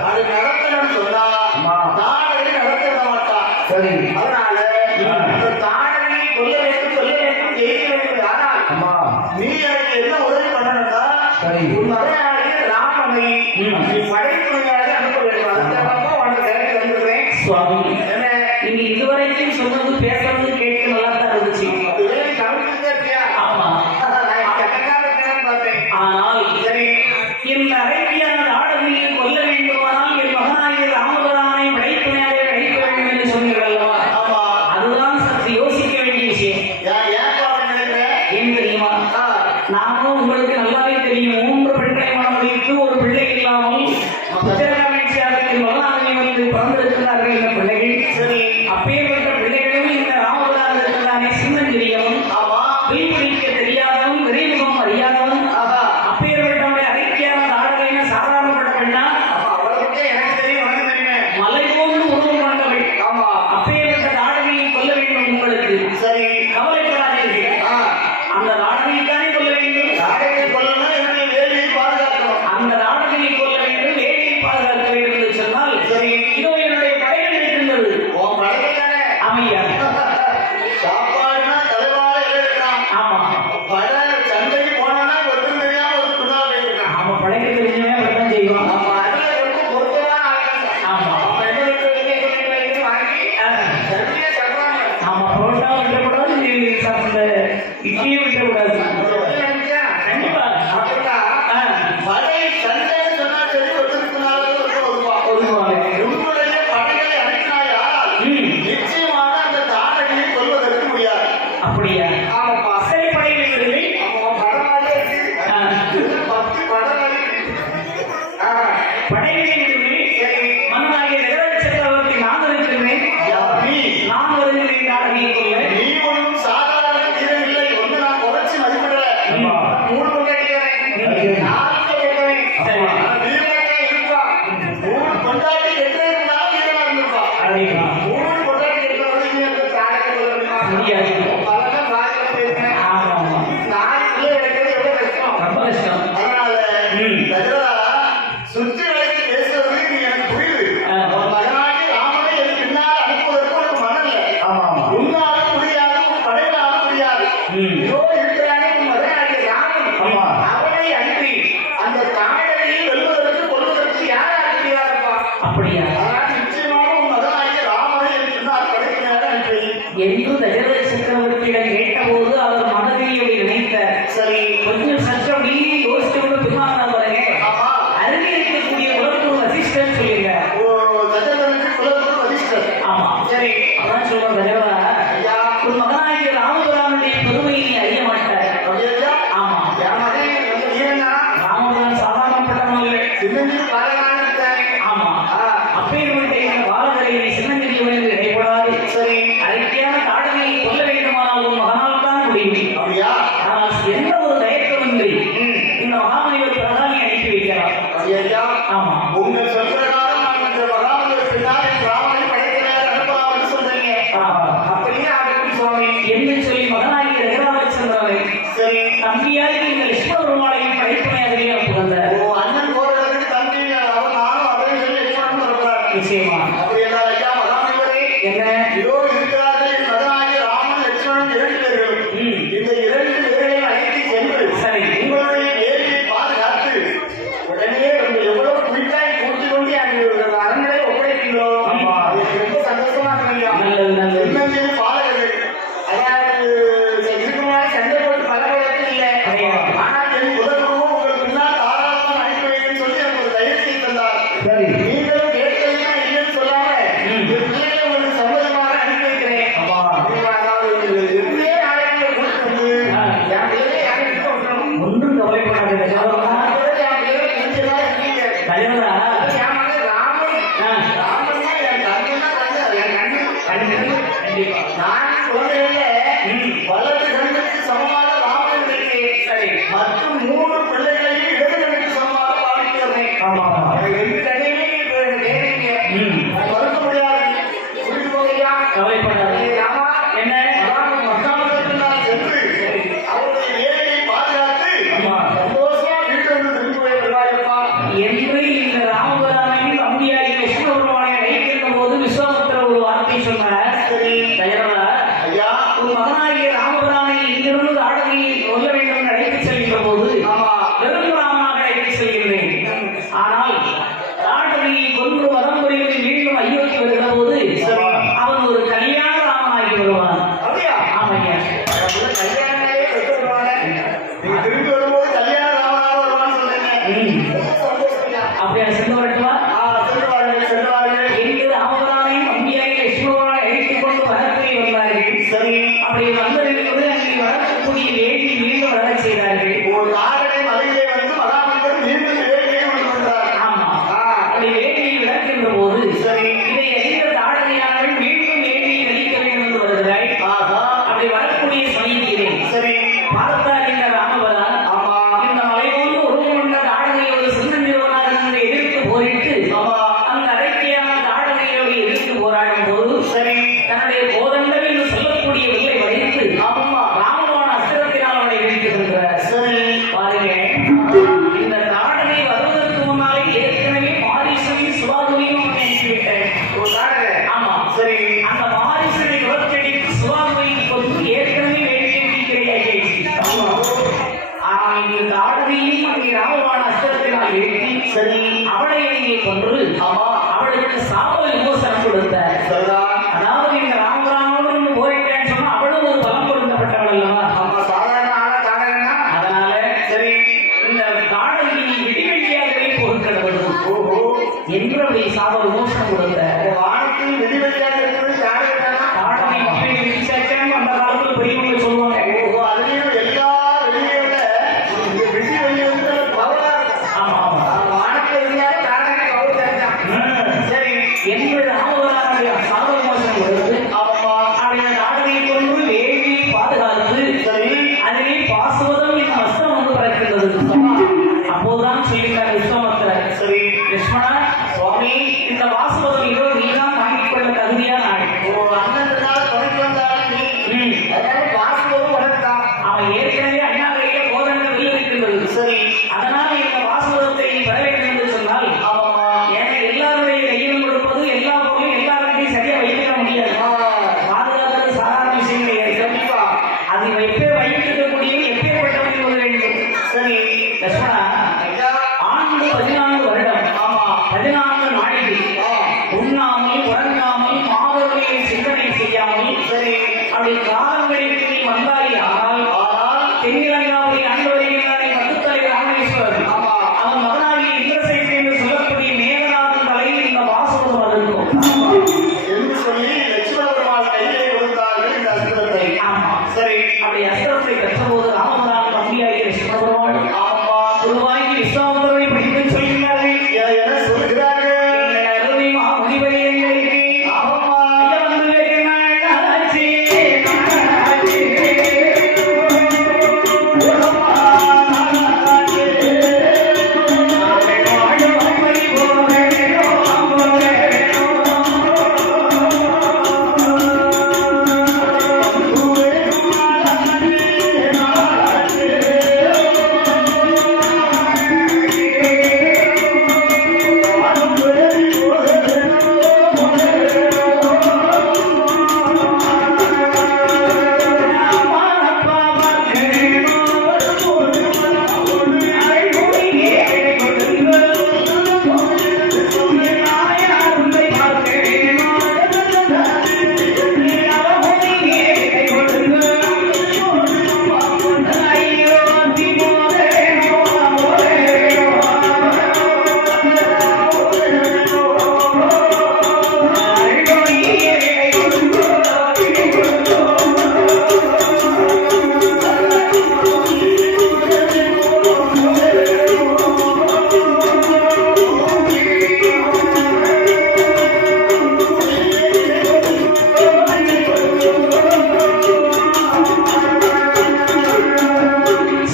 அது நடத்தணும்னு சொன்னா தாடகை நடத்த விட மாட்டான். அதனால இந்த தாடகை கொல்ல வேண்டும் ஜெயிக்க வேண்டும். ஆனால் நீ எனக்கு என்ன உதவி பண்ணணும்னா உன் மகனாகிய ராமனை நீ படைத்துணையாக அனுப்ப வேண்டும். அதுக்காக உனக்கு வேலைக்கு வந்துடுறேன். சுவாமி என்ன நீங்க இதுவரைக்கும் சொன்னது பேசுறது கேட்க நல்லா தான் இருந்துச்சு. வேலை கவனிச்சுட்டே இருக்கியா? ஆமா நான் கரெக்டாக இருக்கேன்னு பார்த்தேன். ஆனால் சரி இந்த அரைக்கியான நாடகையை கொல்ல வேண்டுமானால் என் மகனாகிய ராமபுரானை படைத்துணையாக அழைக்க வேண்டும் என்று சொன்னீர்கள் அல்லவா? ஆமா அதுதான் சற்று யோசிக்க வேண்டிய விஷயம். ஏன்பா அப்படி நினைக்கிறேன்? ஏன் தெரியுமா? நானும் உங்களுக்கு நல்லாவே தெரியும். 3 பெண்களை மனம் முடித்து ஒரு பிள்ளை இல்லாமல் உத்தரகாமேஸ்வரத்தின் மகனாகவே வந்து பிறந்திருக்கிறார்கள் இந்த பிள்ளைகள். சரி அப்பேற்பட்ட பிள்ளைகளும் இந்த ராமபுரான் இருக்கிறானே சின்னஞ்சிறியவன், ஆமா வில் பிடிக்க தெரியாதவன், விரைமுகம் அறியாதவன், ஆஹா அப்பேற்பட்டவனை அரைக்கியான நாடகைன்னு சாதாரணப்பட்ட பெண்ணா? ஆமா அவளுக்கு எனக்கு தெரியும் உனக்கு தெரியுமே. மலை போன்று உருவம் கொண்டவள். ஆமா அப்பேற்பட்ட நாடகையை கொல்ல வேண்டும் உங்களுக்கு. சரி கவலைப்படாதீர்கள். அந்த நாடகைத்தானே கொல்ல வேண்டும். தாடகை கொல்லணும் என்னுடைய வேலையை பாதுகாக்கணும். அந்த நாடகையை கொல்ல வேண்டும், வேலையை பாதுகாக்க வேண்டும் என்று சொன்னால் சரி இதோ என்னுடைய படைகள் இருக்கின்றது. உன் படகு தானே அமையா சாப்பாடுனா தலைவாழ இருக்கான். ஆமா பட சண்டைக்கு போனா ஒருத்தர் தெரியாம ஒரு துணா போயிருக்கான். ஆமா படைக்க தெரிஞ்சவே அப்படித்தான் செய்வோம். ஆமா அதுல ரொம்ப பொருத்தமான ஆட்கள். ஆமா வாங்கி சரியா சொல்றாங்க. ஆமா புரோட்டா விட்டக்கூடாது, சாப்பிட்ட இட்லியும் விட்டக்கூடாது. கண்டிப்பா படை சண்டைன்னு சொன்னா சரி ஒருத்தருக்குனாலும் ஒதுக்குவாங்க. உங்களுடைய படைகளை அனுப்பினாயால் நிச்சயமாக அந்த தாடகையை கொல்வதற்கு முடியாது. அப்படியா? ஆமாப்பா சரி படைகள் விடுங்கள். படமாக இருக்கு 10 படங்கள். படைகளை விடுங்கள். மன்னனாகிய நிகழ சக்கரவர்த்தி நான் இருக்கிறேன். நீ நான் வருகிறேன் நாடகையை கொல்ல. நீ ஒன்றும் சாதாரண வீரன் இல்லை. ஒன்று நான் குறைச்சி மதிப்பிடல. 3 கொண்டாடிக்கிறேன். 4 வைக்கிறேன். சரி. வீரனே இருப்பா. 3 கொண்டாடி கெட்டிருந்தாலும் வீரனா இருந்திருப்பா. அப்படிங்களா? 3 கொண்டாடி கெட்டவர்கள் நீ அந்த தாடகை கொல்ல முடியுமா? முடியாது. பலரும் ராஜ்யத்தை இதோ இருக்கிறானே உன் மகனாகிய ராமன். ஆமா. அவனை அன்றி அந்த தாடகையை வெல்வதற்கு கொள்வதற்கு யார் இருக்கிறாரப்பா? அப்படியா? அதனால் நிச்சயமாக உன் மகனாகிய ராமனை என்று நான் படைப்பினாக அனுப்பினேன். என்று தசரத சக்கரவர்த்தியிடம் கேட்டபோது அவர் மனதில் அப்படி நினைத்தார். சரி. கொஞ்சம் சற்று அப்படி யோசித்து கொண்டு பின்னால் பாருங்க. ஆமா. அருகே இருக்கக்கூடிய குலக்குரு வசிஷ்டர் சொல்லுங்க. தசரதனுக்கு குலகுரு வசிஷ்டர். ஆமா. சரி. அதான் சொல்றோம் தசரதா, ஐயா, உன் மகனாகிய ராமபுரானுடைய பெருமையை நீ அறிய மாட்டார். அப்படியா? ஆமா. என் மகன் வந்து நீனா ராமபுரான் சாதாரணப்பட்டவன் இல்லை. சின்னஞ்சிறு பாலகான இருக்கானே. ஆமா. அப்பேற்பட்ட இந்த பாலகரை நீ சின்னஞ்சிறியவன் என்று நினைப்படாது. சரி. அரைக்கையான தாடகையை கொல்ல வேண்டுமானால் உன் மகனால் தான் முடியும். அப்படியா? ஆனால் எந்த ஒரு தயக்கமின்றி இந்த மகாமனிவர் பிரதானி அனுப்பி வைக்கிறார். அப்படியா? ஆமா. உங்கள் சொல்றதால நான் இந்த மகாமனிவர் பின்னால் என் ராமனை படைக்கிறேன் அனுப்பலாம்னு சொல்றீங்க. அப்படியே ஆகட்டும் சுவாமி என்று சொல்லி மகனாகிய ரகுராமச்சந்திரனை சரி. தம்பியாகி இந்த லட்சுமண பெருமாளையும் படைப்பனையாகவே புகழ்ந்தார். அண்ணன் போறதுக்கு தம்பி அவர் நானும் அப்படின்னு சொல்லி எக்ஸ்பிளைன் பண்றாரு. நிச்சயமா. அப்படி எல்லாம் ஐயா மகாமனிவரே என்ன? இதோ இருக்கிறார்கள் என் மகனாகிய ராமன் லட்சுமணன் 2 பேர்கள். இந்த 2 பேர்களை அழைத்து சென்று சரி. உங்களுடைய வேலையை பாதுகாத்து உடனே எவ்வளவு குயிக்காய் கூட்டி கொண்டு அந்த அரண்மனை ஒப்படைப்பீங்களோ ஆமா. எனக்கு ரொம்ப சந்தோஷமா இருக்கு. நல்லது நல்லது. சின்னஞ்சிறு பாலகர்கள் அதாவது இதுக்கு முன்னாடி சண்டை போட்டு பலப்படுத்த இல்லை. கிடையாது. ஆனால் என் குலகுருவும் உங்கள் பின்னால் தாராளமாக அனுப்பி வைக்கணும்னு சொல்லி எனக்கு ஒரு தைரியத்தை தந்தார். சரி. நீங்களும் கேட்கலைன்னா இல்லைன்னு சொல்லாம என் பிள்ளைகளை உங்களுக்கு சம்மதமாக அனுப்பி வைக்கிறேன். ஆமா. எப்படியே நாளைக்கு கூட்டு வந்து என் பிள்ளைகளை யாரும் விட்டுறோம். ஒன்றும் கவலைப்படாத தசரதா. என் பிள்ளைகளை நெஞ்சதா இருக்கீங்க. தசரதா. என் மகன் ராமன். ராமன்னா என் கண்ணுன்னா கண்ணு. என் கண்ணு. கண்டிப்பா. நான் குழந்தைகள வலது கண்ணுக்கு சமமாக ராமன் இருக்கிறேன். சரி. மற்றும் 3 பிள்ளைகளையும் இடது கண்ணுக்கு சமமாக பாவிக்கிறேன். ஆமா. எனக்கு 2 கண்ணையுமே இப்ப கேட்கிறீங்க. நான் மறுக்க முடியாது. புரிந்து போகையா? கவலைப்படாத. ராமா என்ன? ராமன் மக்காமத்திற்கு நான் சென்று அவருடைய வேலையை பாதுகாத்து ஆமா. சந்தோஷமா வீட்டு வந்து திரும்பி போய் வருவாயப்பா. என்று இந்த ராமபுரானையும் தம்பியாகி லட்சுமண பெருமானை வைத்திருந்த போது விஸ்வாமித்திரர் ஒரு வார்த்தை சொன்னார். சரி. தசரதா, ஐயா. உன் மகனாகிய ராமபுரானை இங்கிருந்து தாடகையை கொல்ல வேண்டும் என்று அழைத்து செல்கின்ற போது ஆமா. வெறும் ராமனாக அழைத்து செல்கிறேன். ஆனால் தாடகையை கொன்று வரம் புரிந்து மீண்டும் அயோத்தி வருகிற போது சரி. அவன் ஒரு கல்யாண ராமனாகி வருவான். அப்படியா? ஆமையா. அதுல கல்யாணமே பெற்று வருவாங்க. நீங்க திரும்பி வரும்போது கல்யாண ராமனாக வருவான்னு சொன்னீங்க. ரொம்ப சந்தோஷம் ஐயா. அப்படியா? சென்று வரட்டுமா? சென்று வாருங்கள், சென்று வாருங்கள். எங்கு ராமபுரானையும் தம்பியாகி லட்சுமணனை அழைத்துக் கொண்டு வரத்தை வந்தார்கள். சரி. அப்படி வந்திருக்கிறது அங்கே வளர்க்கக்கூடிய வேண்டி மீண்டும் வளரச் செய்தார்கள். ஒரு தாகடை மலையிலே வந்து மகாமனிதர் மீண்டும் வேலையை கொண்டு வந்தார். ஆமா. அப்படி வேண்டியை விளக்கின்ற போது சரி. இதை அறிந்த தாடகையானவள் மீண்டும் வேண்டியை வலிக்க வேண்டும் என்று வருகிறாள். ஆஹா. அப்படி வரக்கூடிய சமயத்திலே சரி. பார்த்தார் இந்த ராமபுரான். ஆமா. இந்த மலை போன்று உருவம் கொண்ட தாடகையை ஒரு சின்னஞ்சிறுவனாக இருந்து எதிர்த்து போரிட்டு ஆமா. அந்த அரைக்கையான தாடகையோடு எதிர்த்து போராடும் போது சரி. தன்னுடைய கோதங்கள் என்று சொல்லக்கூடிய வில்லை வளைத்து ஆமா. ராமபுரான் அஸ்திரத்தினால் அவனை வீழ்த்துகின்றார். சரி. பாருங்க, இந்த தாடகை வருவதற்கு முன்னாலே ஏற்கனவே மாரீசனையும் சுபாகுவையும் அவனை அனுப்பிவிட்டார். ஒரு தாகடை. ஆமா. சரி. அந்த மாரீசனை துரத்தடித்து சுபாகுவை கொண்டு ஏற்கனவே வேண்டிய கிடையாயிடுச்சு. ஆமா. ஆனால் இந்த தாடகையும் அங்கே ராமபுரான் அஸ்திரத்தினால் வீழ்த்தி சரி. அவளை அங்கே கொன்று ஆமா. அவளுக்கு சாப விமோசனம் கொடுத்தார். சரிதான். அதாவது இந்த ராமபுரானோடு நம்ம போயிட்டேன்னு சொன்னா அவளும் ஒரு பலம் கொடுக்கப்பட்டவள் அல்லவா? ஆமா. சாதாரண ஆளா தாகடைன்னா? அதனால சரி. இந்த தாடகை இடிவெளியாகவே பொருட்கள் ஓஹோ. என்று அவளை சாப விமோசனம் கொடுத்தார். வானத்தில் வெடிவெடியாக இருக்கிறது தாகடை தானா? தாடகை இப்படி விதிச்சாச்சுன்னு அந்த காலத்துல பெரியவங்க சொல்லுவாங்க. ஓஹோ. அதுலயும் எல்லா வெளியோட இந்த வெடி வெளியே வந்து பவரா இருக்கும். ஆமா ஆமா. வானத்தில் இருந்தாலே தாகடை பவர் தெரிஞ்சான். சரி. என்று ராமபுரானுடைய சாப விமோசனம் கொடுத்து ஆமா. அவருடைய தாடகையை கொண்டு வேள்வி பாதுகாத்து சரி. அதிலே பாசுவதம் இந்த அஸ்திரம் வந்து பிறக்கின்றது. அப்போதுதான் சொல்லிட்டார் விஸ்வாமித்திரர். சரி. லட்சுமணா, சுவாமி, இந்த வாசுவதம் இதோ நீதான் வாங்கிக் கொள்ள தகுதியான ஆள். ஓ, அண்ணன் இருந்தாலும் துணைக்கு வந்தாலும் நீ. அதனால வாசுவதும் உனக்குதான். அவன் ஏற்கனவே அண்ணா கையில கோதண்டம் வெளி இருக்கின்றது. சரி. அதனால இந்த வாசுவதத்தை பெற வேண்டும் என்று சொன்னால் ஆமாம்மா. எனக்கு எல்லாருடைய கையிலும் கொடுப்பது எல்லா பொருளும் எல்லாருக்கையும் சரியா வைக்க முடியாது. பாதுகாக்கிறது சாதாரண விஷயம் கிடையாது. கண்டிப்பா. அதை வைப்பே சரி அப்படி அஸ்திரத்தை பெற்றபோது ராமபுரான் தம்பியாகிய விஷ்ணுபெருமாள் ஆமா குருவாகி விஸ்வாமித்திரரை படித்து சொல்கிறார்கள். என சொல்கிறார்கள் எங்கள் அருமை மாமுனிவரே எங்களுக்கு ஆமா ஐயா வந்து வெகு நாளாச்சு, நாளாச்சு.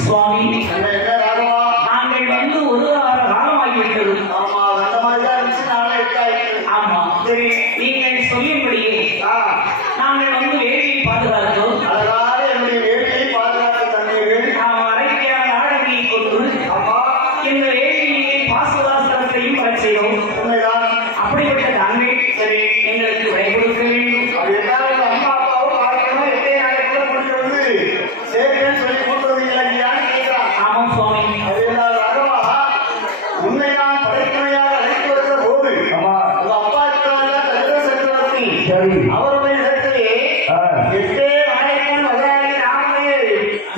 சுவாமி, என்ன ராகவா நாங்கள் வந்து ஒரு வார காலமாகிவிட்டது. ஆமா அந்த மாதிரி தான் இருந்துச்சு நாளை எட்டாயிட்டு ஆமா, சரி நீங்கள் சொல்லியபடியே நாங்கள் வந்து வேலையை பாதுகாத்தோம். அழகாக என்னுடைய வேலையை பாதுகாத்த தண்ணீர்கள் நாம் அரைக்கையான ஆடகையை கொண்டு அம்மா இந்த வேலையை பாசுதாசனத்தையும் வரச் செய்தோம். உண்மைதான் அப்படிப்பட்ட தாங்கள் சரி எங்களுக்கு விடை கொடுக்க வேண்டும். அது எல்லாரும் அம்மா அப்பாவும் பார்க்கணும் எட்டே நாளைக்குள்ள கொண்டு வந்து சேர்க்கன்னு சொல்லி கொண்டு வந்தீங்களா இல்லையான்னு கேட்கிறான் ஆமாம் சுவாமி. அது எல்லாம் ராகவா உன்னை நான் படைத்துணையாக அழைத்து வருகிற போது உங்க அப்பா இருக்கிறாங்க தலித சக்கரவர்த்தி அவருடைய இடத்திலே எட்டே நாளைக்குள் மகனாகி ராமனை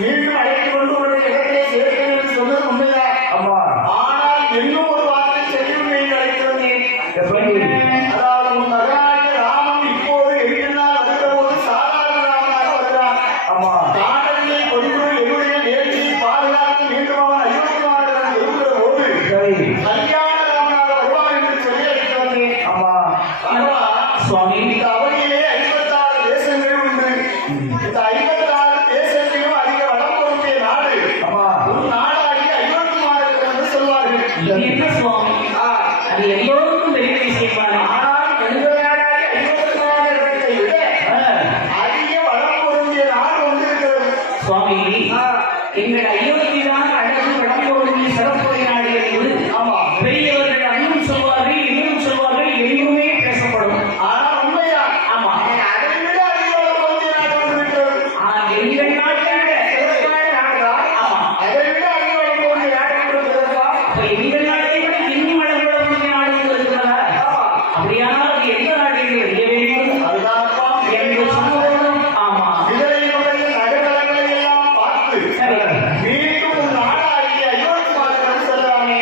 மீண்டும் அழைத்து கொண்டு உன்னுடைய இடத்திலே சேர்க்கிறேன் என்று சொன்னது உண்மைதான் ஆனால் இன்னும் ஒரு வார்த்தை செய்யும் நீங்கள் அழைத்து வந்தேன் அதாவது உன் மகனாகிய ராமன் இப்போது எங்கிருந்தால் வருகிற போது சாதாரண ராமனாக வருகிறான் காடலிலே கொடிபுடன் என்னுடைய வேலையை பாதுகாத்து மீண்டும் அவன் அயோக்கியமாக இருக்கிற போது கல்யாண ராமனாக வருவான் என்று சொல்லி அழைத்து வந்தேன் ராகவா, சுவாமி, இந்த அவனிலே 56 தேசங்கள் உண்டு இந்த 56 தேசத்திலும் அதிக வளம் பொருந்திய நாடு ஒரு நாடாகி அயோக்கியமாக என்று சொல்வார்கள் இது என்ன சுவாமி? அது எல்லோருக்கும் பெரிய விஷயமான ஆனால் எந்த நாடாகி அயோக்கியமாக இருக்கிறதை விட அதிக வளம் பொருந்திய நாடு ஒன்று இருக்கிறது சுவாமி, எங்கள் அயோத்திதான் அழகு விளம்பொருள் சிறப்புரை நாடு என்று ஆமா பெரியவர்கள் அன்னும் சொல்வார்கள், இன்னும் சொல்வார்கள், எங்குமே பேசப்படும். ஆனால் உண்மைதான் ஆமா, அதை விட அதிக வளம் பொருந்திய நாடு ஒன்று இருக்கிறது எங்கள் நாட்டை விட சிறப்பான நாடுதான் ஆமா, அதை விட அதிக வளம் பொருந்திய நாடு ஒன்று இருக்கிறதா அப்ப எங்கள் நாட்டை விட இன்னும் அழகு விளம்பொருள் நாடு இருக்கிறதா? ஆமா அப்படியானால் அது எந்த நாடு என்று அறிய வேண்டும் அதுதான்ப்பா என்று சொன்னபோதும் ஆமா, இதனையுடைய நடுவலங்களை எல்லாம் பார்த்து சரி மீண்டும் ஒரு நாடாகிய அயோத்தியமாக செல்லலாமே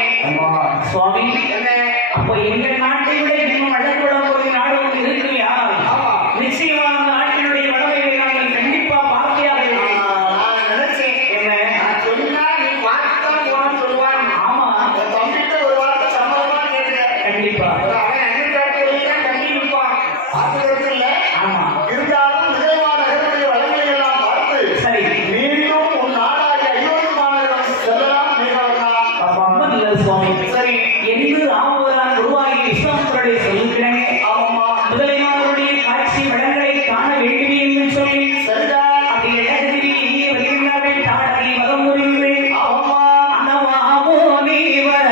சுவாமி, என்ன அப்போ எங்கள் நாட்டை விட இன்னும் அழகு விளம்பொருள் நாடு ஒன்று இருக்கிறையா? ஆமா நிச்சயமா அந்த நாட்டினுடைய வளமையை நாங்கள் கண்டிப்பா பார்க்கையாக இருக்கிறோம். நான் நினைச்சேன் என்ன? நான் சொன்னா நீ பார்த்துதான் போனான்னு சொல்லுவான் ஆமா, என் தம்பிட்ட ஒரு வார்த்தை சம்மதமா கேட்டேன் கண்டிப்பா. அவன் அண்ணன் காட்டுவதை தான் கண்டி நிற்பான் பார்த்துக்கிறது இல்ல ஆமா, இருந்தாலும் விதமான நகருடைய வளங்களை எல்லாம் பார்த்து சரி. மீண்டும் ஒரு நாடாகிய அயோத்தியமாக செல்லலாம் நிகழ்லாம் ரொம்ப நல்லது சுவாமி. சரி என்று ராமபுரான் குருவாகி விஸ்வாமித்திரரை சொல்லுகிறேன். ஆமாம்மா முதலைமாருடைய காட்சி படங்களை காண வேண்டுமே என்று சொல்லி சரிதான் அப்படி இடத்திலே இங்கே வருகின்றார்கள். தாடகை வரம் புரிந்து ஆமாம்மா அந்த வாமோ நீவர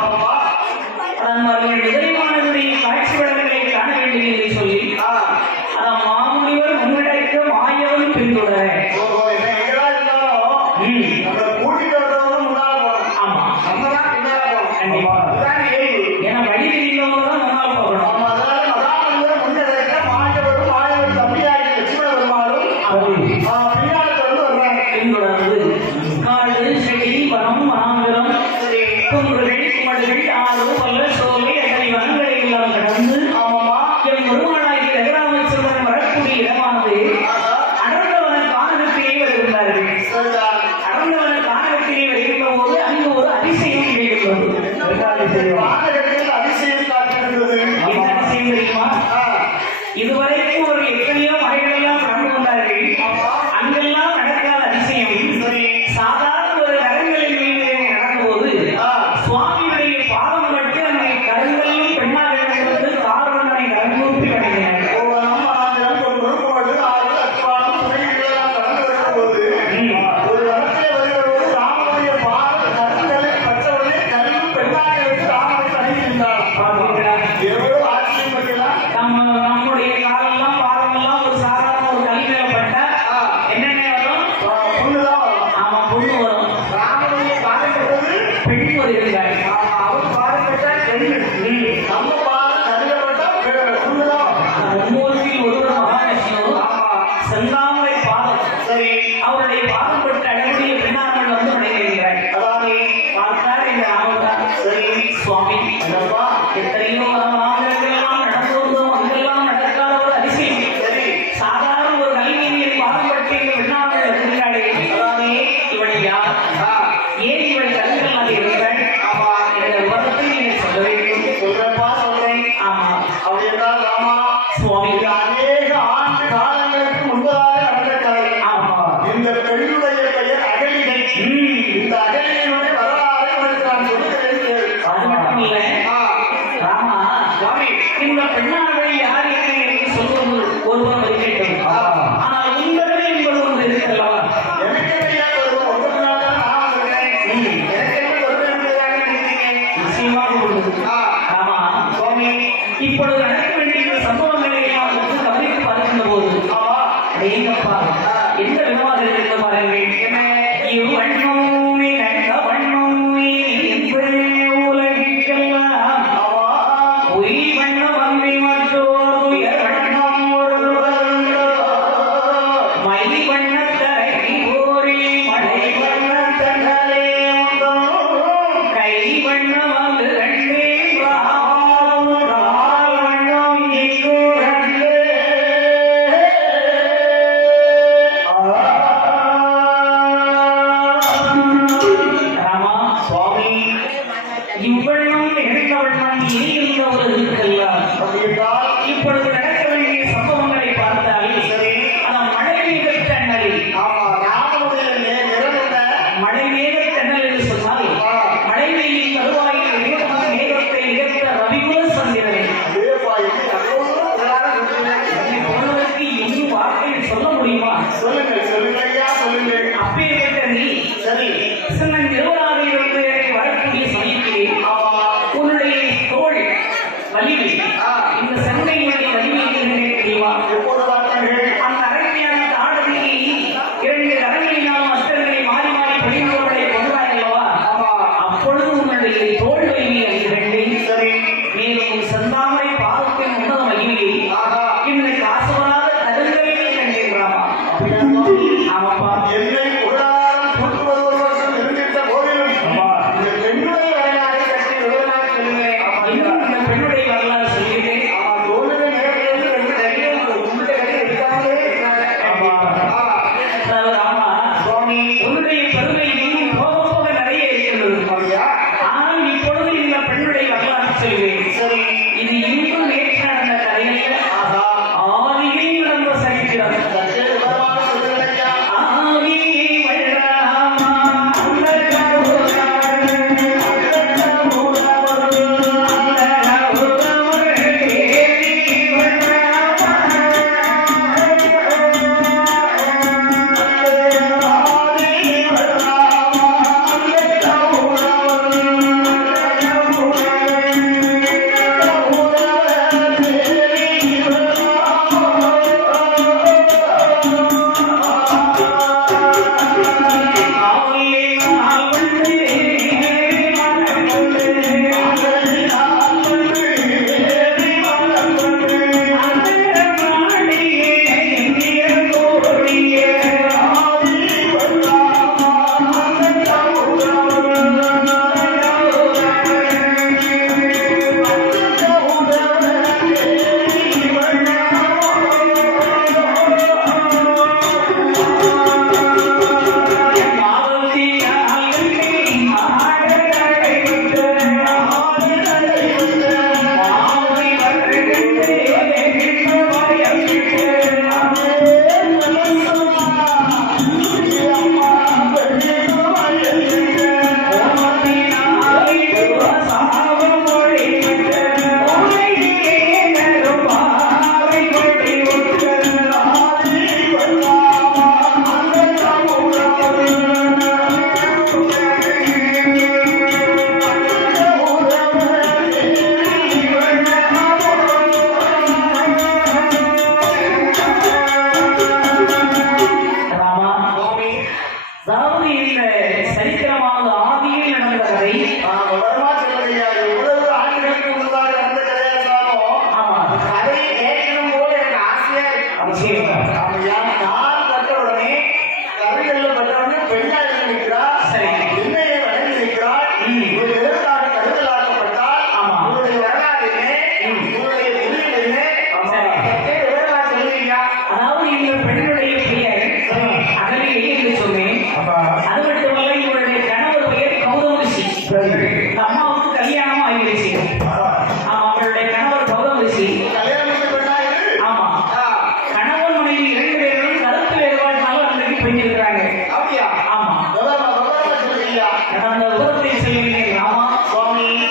ஆமா அவர்கள் முதலிமானவருடைய காட்சி வளங்களை காண வேண்டும் என்று சொல்லி அதான் மாமுனிவர் முன்னடைக்க மாயவன் பின்தொடர ஓஹோ என்ன எங்கடா இருந்தாலும் நம்மள கூட்டிட்டு வந்தவங்க முன்னால போகணும் ஆமா நம்ம தான் பின்னால போகணும் கண்டிப்பா அதுதான் இயல்பு ஏன்னா வழி தெரிந்தவங்க தான் முன்னால் போகணும் ஆமா அதனால மகாமனிதர் முன்னடைக்க மாயவரும் தம்பியாகி லட்சுமண பெருமாளும் பின்னால தொடர்ந்து வர்றாங்க பின்தொடர்ந்து காடு செடி வனம் வனாந்திரம் சரி குன்றுகள் குமடுகள் ஆறு பல்ல சோலை அத்தனை வனங்களை எல்லாம் கடந்து ஆமாமா என் முருகனாகி ரகுராமச்சந்திரன் வரக்கூடிய இடமானது அடர்ந்தவன கானகத்திலே வருகிறார்கள் சரிதான் அடர்ந்தவன கானகத்திலே வருகின்ற போது அங்கு ஒரு அதிசயம் நிகழ்கிறது வானகத்தில் அதிசயம் காத்திருக்கிறது என்ன அதிசயம் தெரியுமா இதுவரைக்கும் ஒரு எத்தனையோ மலைகளெல்லாம் கடந்து வந்தார்கள் அங்கெல்லாம் நடக்காத அதிசயம் சாதாரண ஒரு கரங்களின் மீது நடந்தபோது சுவாமியுடைய பாதம் பட்டு அங்கே கருங்கல்லும் பெண்ணாக நடந்தது காரணனை கருங்கூப்பி வணங்கினார் ஒரு இடத்திலே வருகிறபோது ராமனுடைய பாதம் கருங்கல்லை பற்றவனே கல்லும் பெண்ணாக எடுத்து ராமனை வணங்கியிருந்தார் எவ்வளவு ஆச்சரியம் பண்ணலாம் நம்முடைய காலெல்லாம் பாதமெல்லாம் ஒரு சாதாரண ஒரு கல் மேல பட்டா என்னென்ன வரும் பொண்ணுதான் வரும் ஆமா பொண்ணு வரும் ராமனுடைய பாதம் பெற்றது பெண் வருகிறார் அவர் பாதம் பெற்றா பெண்ணு நம்ம பாதம் கருங்கப்பட்டா பொண்ணுதான் மும்மூர்த்தியில் ஒருவர் மகாலட்சுமி செந்தாமரை பாதம் சரி அவருடைய பாதம் பட்டு அழகிய பெண்ணார்கள் வந்து வணங்குகிறார் அதானே பார்த்தார் இந்த ராமதான் சரி சுவாமி அதப்பா எத்தனையோ மாதங்களெல்லாம் நடந்து வந்தோம் அங்கெல்லாம் நடக்காத ஒரு அதிசயம் சரி சாதாரண ஒரு கல்வியை பாதம் பட்டு எங்கள் பெண்ணார்கள் வருகிறாளே அதானே இவள் யார் ஏன் இவள் கல்விகளாக இருக்கிறாள் ஆமா இந்த விவரத்தை நீங்கள் சொல்ல வேண்டும் சொல்றப்பா சொல்றேன் ஆமா அப்படி என்றால் ராமா சுவாமி இது அநேக ஆண்டு காலங்களுக்கு முன்பதாக நடந்த கதை ஆமா இந்த பெண்ணுடைய பெயர் அகலிகை இந்த அகலிகையுடைய வரலாறை உனக்கு நான் சொல்லுகிறேன் கேள். அது மட்டும் இல்லை ராமா சுவாமி இந்த பெண்ணானவள் யார் என்ன என்று சொல்வது ஒருவர் இருக்கட்டும் ஆனால் உங்கள் என்பது ஒன்று இருக்கிறல்லவா எனக்கு பெயர் ஒருவர் ஒன்பது நாள் நான் வந்திருக்கேன் எனக்கு என்ன ஒருவர் என்பதாக நினைக்கிறேன் நிச்சயமாக உள்ளது ராமா சுவாமி இப்பொழுது நடக்க வேண்டிய இந்த சம்பவங்களை எல்லாம் வந்து கவனித்து பார்க்கின்ற போது ஆமா அடேங்கப்பா எந்த விதமாக இருக்கிறது பாருங்கள் இவ்வண்ணம் நிகழ்ந்த வண்ணம் என்பதே உலகிற்கெல்லாம் ஆமா பொய் வண்ணம் அன்னை மற்றோர் உயர் வண்ணம் ஒருவர் மை வண்ணத்தரை போரில் மழை வண்ணத்தங்களே கை வண்ணம் அங்கு கண்டே வண்ணம் இங்கு கண்டே ராமா சுவாமி இவ்வண்ணம் நிகழ்ந்த வண்ணம் இனி இருந்தவர் இருக்கலாம் அப்படி என்றால் இப்பொழுது நடக்க வேண்டிய சம்பவங்களை பார்த்தால் சரி அதான் மழை மேக தண்ணல் ஆமா ராமனுடைய நிறம் என்ன மழை மேக தண்ணல் என்று சொன்னால் மழை வெயில் தருவாயில் மேகத்தை நிகழ்த்த ரவிகுல சந்திரனை அதேப்பா இது அவ்வளவு பிரகாரம் சொல்லுங்க. என்னை போனதற்கு இன்னும் வார்த்தை சொல்ல முடியுமா சொல்லுங்கள் சொல்லுங்கள் ஐயா சொல்லுங்கள் அப்பேற்பட்ட நீ சரி சின்னன் நிறுவனாவிலிருந்து வரக்கூடிய சமயத்திலே ஆமா உன்னுடைய தோள் வலிமை இந்த சண்டையுடைய வலிமை என்ன தெரியுமா எப்போது பார்த்தார்கள் அந்த அரண்மையான தாடகையை இரண்டு கரங்களினாலும் அஸ்திரங்களை மாறி மாறி படிந்தவர்களை கொண்டாய் அல்லவா ஆமா அப்பொழுது உன்னுடைய தோல் வலிமை இரண்டை சரி மேலும் செந்தாமரை பாதத்தின் உன்னத மகிமையை ஆஹா இன்னைக்கு ஆசவராத கருங்கலையை கண்டேன்றாமா ஆமாப்பா என்னை புகழாரம் கூட்டுவது ஒருவருக்கும் இருந்திட்ட போதிலும் இந்த பெண்ணுடைய வரலாறை பற்றி விவரமாக சொல்லுங்கள் இன்னும் இந்த பெண்ணுடைய வரலாறு சொல்கிறேன் ஆமா தோல்வி நேரத்திலிருந்து ரெண்டு கையும் உங்களுடைய கையில் எடுக்காமலே அதாவது ராமா சுவாமி உன்னுடைய பெருமை இன்னும் போக போக நிறைய இருக்கிறது அப்படியா ஆனால் இப்பொழுது இந்த பெண்ணுடைய வரலாறு சொல்கிறேன் சரி இது இன்னும் நேற்று நடந்த கதையல்ல ஆஹா ஆதியில் நடந்த சரித்திரம் சற்றே விவரமாக சொல்லுங்கள் ஐயா ஆதி வள்ளலாமா அந்த கவுரவர் தேவி வள்ளலாமா ஆதி வரலாமா அந்த கௌரவர்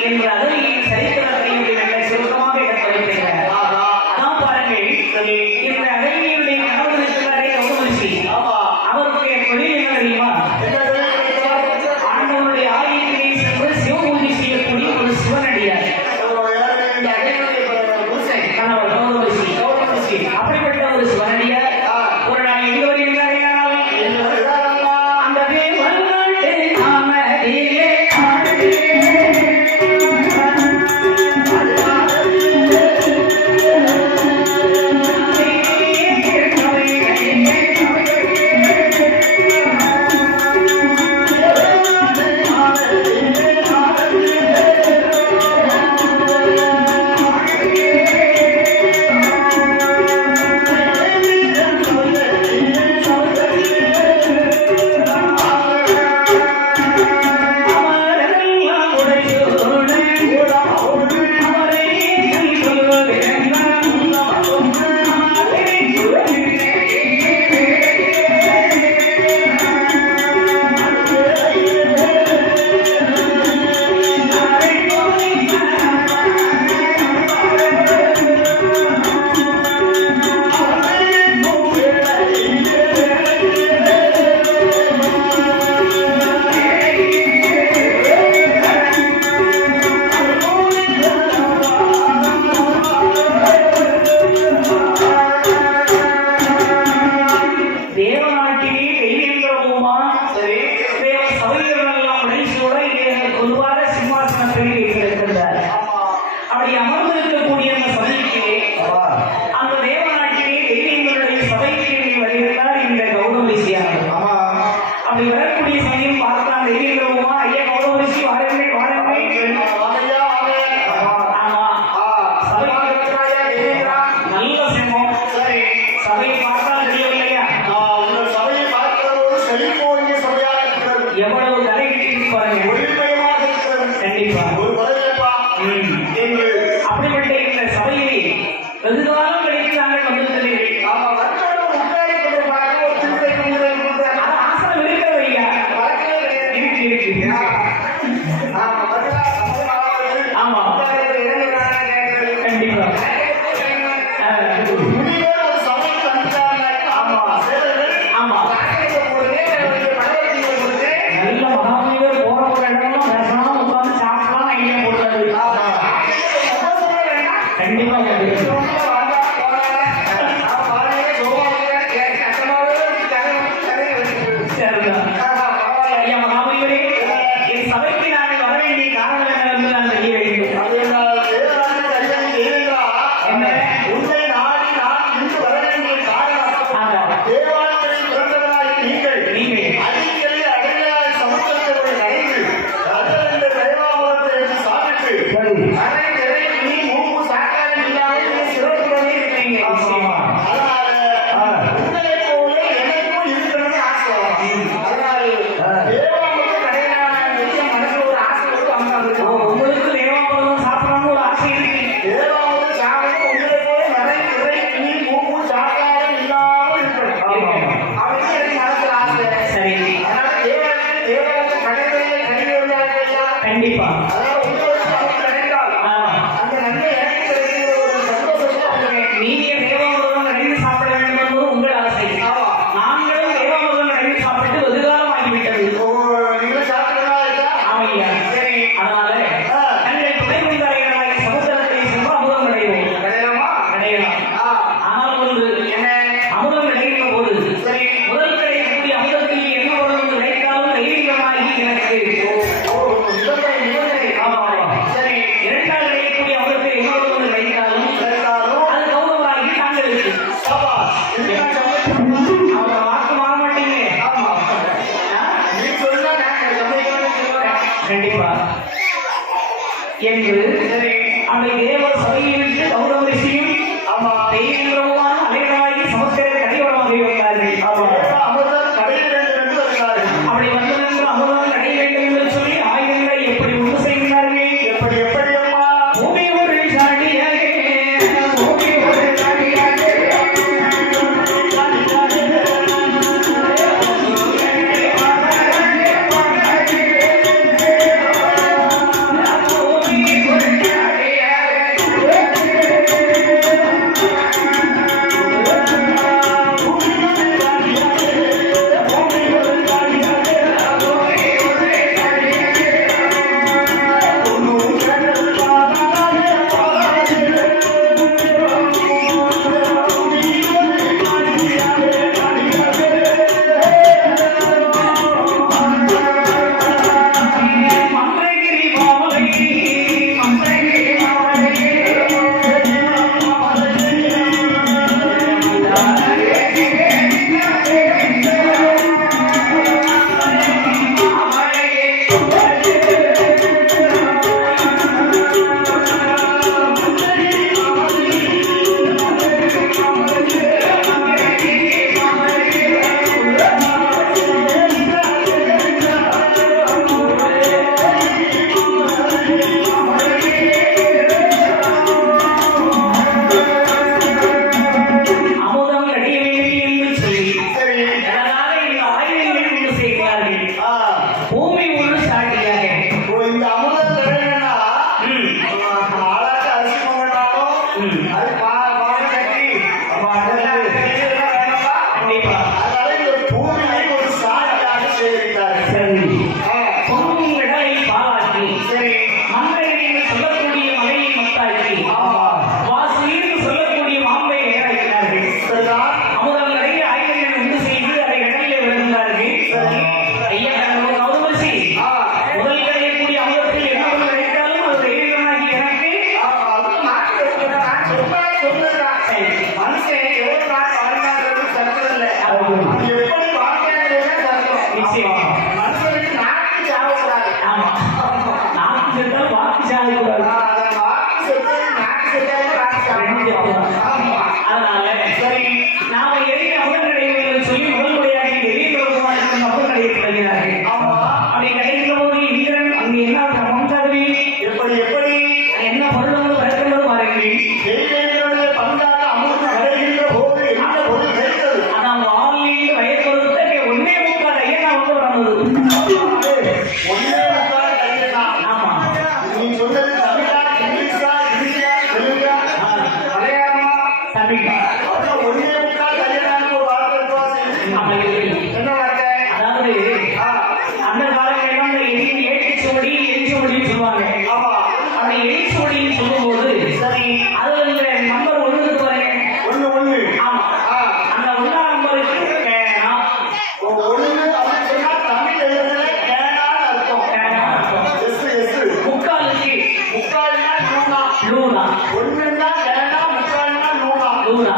என்ற அகலியின் சரித்திரத்தை நல்ல சுருக்கமாக எடுத்து வைத்திருக்கிறார். அதான் பாருங்கள், இந்த அகலியுடைய கணவன் இருக்கிறாரே கௌதமரிஷி, அவருடைய தொழில் என்ன தெரியுமா? ஆண்டவனுடைய ஆலயத்திலே சென்று சிவபூஜை செய்யக்கூடிய ஒரு சிவனடியார் கணவர் கௌதமரிஷி. அப்படிப்பட்ட ஒரு சிவனடியார் ஒரு நாள் எங்க வருகிறாரே, அந்த தேவநாட்டு நாமதிலே அப்படி அமர்ந்திருக்கக்கூடிய அந்த சபையிலே, அந்த தேவநாட்டிலே தெய்வங்களுடைய சபைக்கு வருகிறார் இந்த கௌதமரிஷியானவர். அப்படி வரக்கூடிய சமயம் பார்த்தான் தெய்வங்களுமா, ஐயா கௌதமரிஷி வாருங்கள் வாருங்கள். ஆமா, நல்ல சிம்மம். சரி, சபையை பார்த்தால் தெரியவில்லையா? எவ்வளவு தலைவிட்டு பாருங்க, கண்டிப்பா. அப்படிப்பட்ட இந்த சபையை வெகுகாலம் கழித்து நாங்கள் வந்திருக்கிறீர்கள். ஆசனம் இருக்கிறது ஐயா, இருக்கு. ஆமா, கண்டிப்பா. ஆமா, நல்ல மகாமனிதர் போற ஒரு இடம்லாம் பேசலாம், உட்கார்ந்து சாப்பிடலாம், ஐடியா போட்டாரு. கண்டிப்பா ஐயா மகாமனிதரே, என் சபைக்கு நாங்கள் வர வேண்டிய காரணம் என்னவென்று நான் தெரிய வேண்டும். உங்களுக்கு தேவாமிர்தம் சாப்பிடணும்னு ஒரு ஆசை இருக்கு. சரி, கண்டிப்பா. நீங்க தேவாமிர்தம் நிறைந்து சாப்பிட வேண்டும் என்பது உங்கள் ஆசை. நாங்களும் தேவாமிர்தம் நிறைந்து சாப்பிட்டு வெகுகாலம் ஆகிவிட்டது. ஆமையா, அதனால தங்கள் துணை புரிந்தார்களாக சமுத்திரத்தை சென்று அமுதம் கிடையாது. ஆனால் ஒன்று என்ன, அமுதம் கிடைக்கிற போது முதல் கிடைக்கக்கூடிய அமுதத்தில் என்ன ஒரு கிடைத்தாலும் தைரியமாகி எனக்கு இரண்டாவது கிடைக்கக்கூடிய அமுதத்தில் என்ன ஒரு கிடைத்தாலும் அது கௌரவமாகி தாங்களுக்கு அவங்க வாக்கு மாற மாட்டீங்க. கண்டிப்பா என்று அந்த தேவ சபையை விட்டு கௌதமரிஷியும் தெய்வமான அலைகளாகி சமுத்திர கடையோரமாக வந்தார்கள். அப்படி வந்ததென்று அமுதம் கடை வேண்டும் என்று சொல்லி ஆயுதங்களை எப்படி உண்டு செய்கிறார்கள். எப்படி அம்மா பூமி ஒரு சாடியாக, பூமி ஒரு சாடியாக, பூமி லூனா ஒண்ணுன்னா கேட்டா முக்கால்னா நூலா லூனா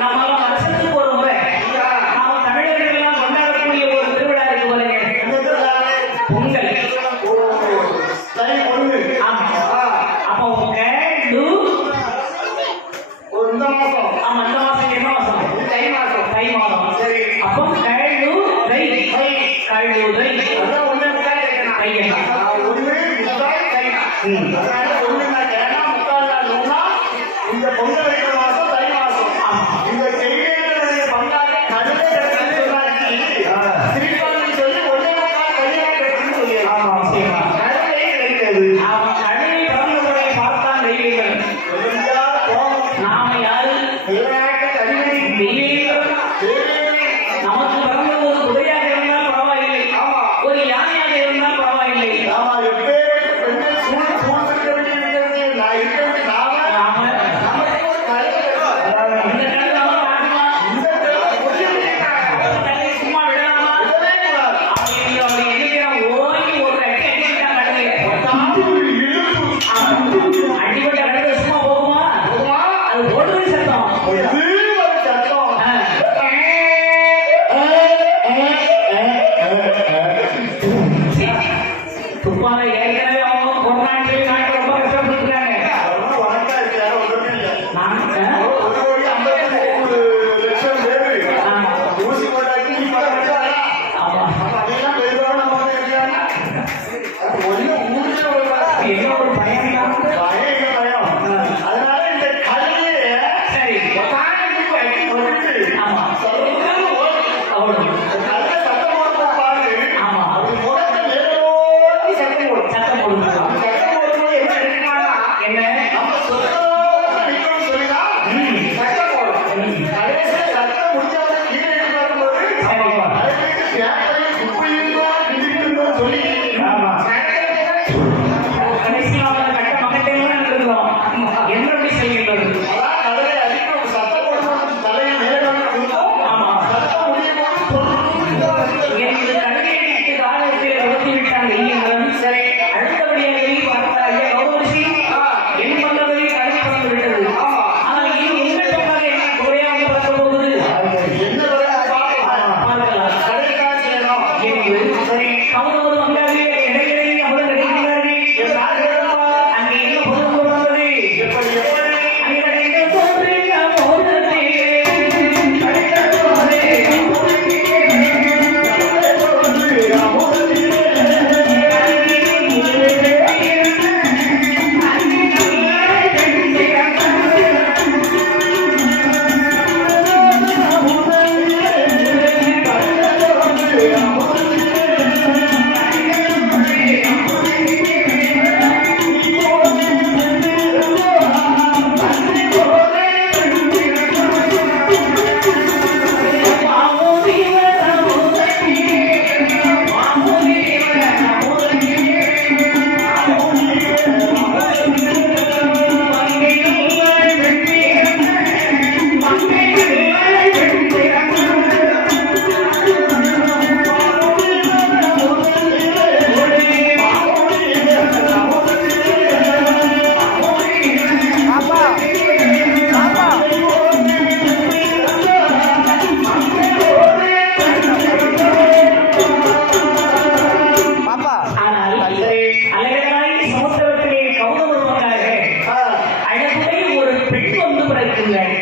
நம்ம வருஷத்துக்கு ஒரு முறை நாம தமிழர்கள் எல்லாம் கொண்டாடக்கூடிய ஒரு திருவிழா இருக்கு பாருங்க, பொங்கல். தை ஒண்ணு ஆமா. அப்போ கேடு ஒரு இந்த மாசம் ஆமா, இந்த மாசம் என்ன மாசம்? தை மாசம் தை மாதம். சரி அப்போ கேடு தை கழுதை அதான் ஒண்ணு முக்கால் கேட்கணும் தையல். ஒண்ணு முக்கால் தை அதனால ஒண்ணுன்னா கேட்டா முக்கால்னா நூலா இந்த பொங்கல் வைக்கிற மாசம் தை மாசம் இந்த செய்திகளுடைய பங்காளி கடுமை திருப்பாண்டி சொல்லி ஒன்னே முக்கால் கையா கட்டுன்னு சொல்லி ஆமா, நிச்சயமா. கடுமை கிடைக்காது அவன் கழுதை பிறந்தவரை பார்த்தான் தெய்வீகள். தெரிஞ்சா கோபம் நாம யாரு? விளையாட்டு கடுமை தெய்வீகள். நமக்கு பிறந்த ஒரு குதிரையாக இருந்தால் பரவாயில்லை, ஆமா ஒரு யானையாக இருந்தால் பரவாயில்லை. நாம எப்பேற்பட்ட பெண்ணை சூழ்ந்திருக்க வேண்டியிருக்கிறது நான் இருக்கிறது நாம நாம நமக்கு ஒரு கழுதை கிடையாது. இந்த கழுதை நம்ம பார்க்கணுமா? இந்த கழுதை முடியவே தன்னை சும்மா விடலாமா? கூடாது அப்படின்னு அவர் எண்ணிக்கிறான். ஓங்கி ஒரு அடி அடிச்சுட்டான் கழுதையை. அடிபட்ட கழுதை சும்மா போகுமா? அது ஓடுறது சத்தம். ஆ. துப்பால ஏற்கனவே அவங்க கொரோனான்னு சொல்லி நாட்டில் ரொம்ப கஷ்டப்பட்டுருக்காங்க. நான் ஆமா, என்ன ஒரு பயம் தான். சரி, ஆமா, அவ்வளவு. ஆமா, சத்தம் போடுங்க. என்ன? கடைசியில் அவரை கட்ட மகட்டேன்னு இருக்கிறோம். என்ன எப்படி செய்கின்றது? ஆமா, எனக்கு கழுதையை காலத்தில் உதவி விட்டாங்க ஈயங்கள். சரி, அடுத்தபடியாக பார்த்த ஐயா கௌரவசி என் பந்தவரை கழுதை பறந்து விட்டது. ஆனால் இது எங்கள் பக்கம் என்ன குறையாக பறக்க போகுது? பார்க்கலாம். என்று கௌரவர் வந்தாரு, இடையிலே அவர் கட்டினார்கள். அங்கே என்ன பொருள் வந்தது? அங்கே கட்டிட்டு தோன்றிய மோதலே, கட்டிட்டு போதே. ஆனால் அழகாய் சமுத்திரத்திலே கௌரவர் வந்தாங்க. அழகுடைய ஒரு பெண் வந்து பிறக்கின்றாள்.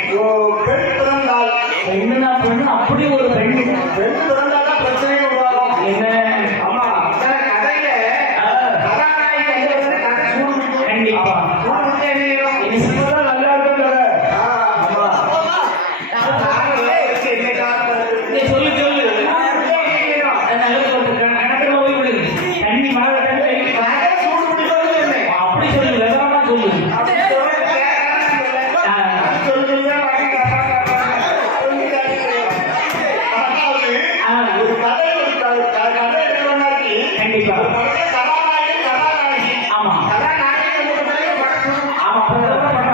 பெண்ணுனா பெண்ணு, அப்படி ஒரு பெண். என்ன? கண்டிப்பா. இது சொல்றதா நல்லா இருக்கும். நீ சொல்லு சொல்லு. அது நல்லது சொல்லிருக்காங்க. கணக்குல போய் விடு. தண்ணி மழை தண்ணி அப்படி சொல்லு, விவரமா சொல்லு. கண்டிப்பா. ஆமா ஆமா,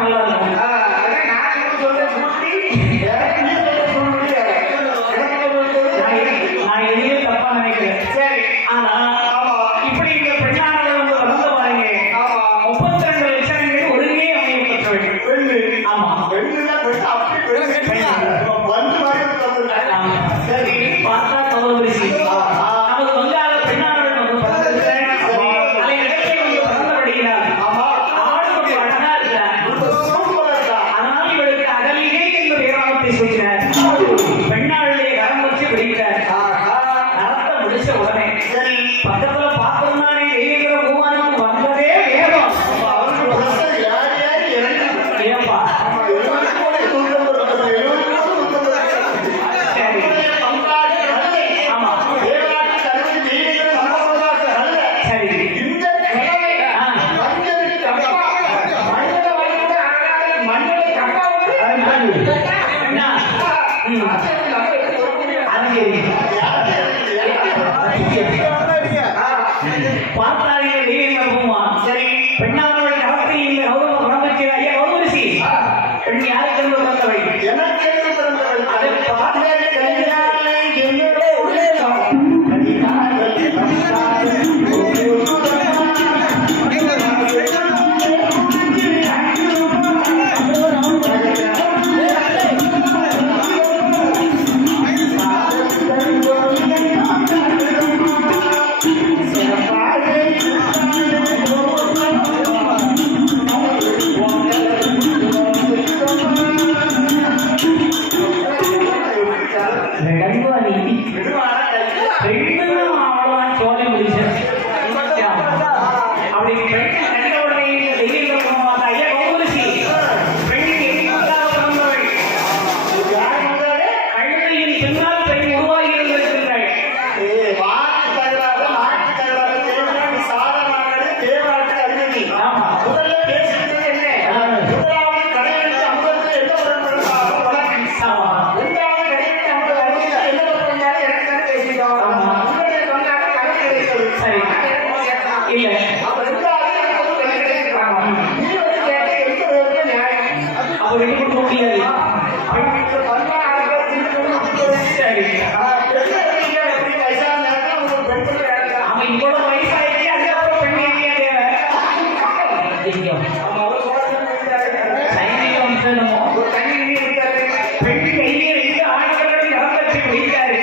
ஆரம்பிச்சதுமோ ஒரு தண்ணி இருக்காரு. பெண் கையை வைத்து ஆண்டவர்கள் கரத்தை வைத்தாரு.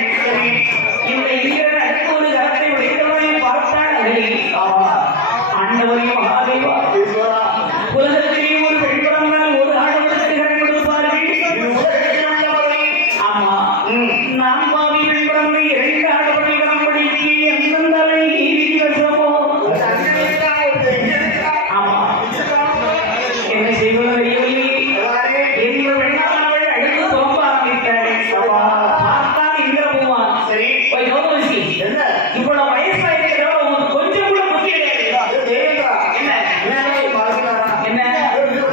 இந்த இந்திரன் அடுத்து ஒரு கரத்தை வைத்தவனை பார்த்தாள் அகலி. ஆண்டவரையும் மகாதேவா ஈஸ்வரா, உலகத்திலே ஒரு பெண் பிறந்தால் ஒரு ஆண்டவருக்கு கரம் கொடுப்பார்கள். இது உலகத்தில் உள்ளவரை. ஆமா நான் பாவி பெண் பிறந்த இரண்டு ஆண்டவர்கள் கரம் படித்து எந்தெந்தரை விதி வசமோ. அது அங்கே இருக்கா, ஒரு இங்கே இருக்கா. ஆமா என்ன செய்வது அறியவில்லை. எந்த பெண்ணானவள் அடுத்து தோம்ப ஆரம்பித்தாள். பார்த்தால் இந்திரபூமான் சரி, போய் கௌதமசி என்ன இவ்வளவு வயசாயிருக்கிறவ உங்களுக்கு கொஞ்சம் கூட புத்தி கிடையாது. அது தேவேந்திரா. என்ன என்ன பாருங்க, என்ன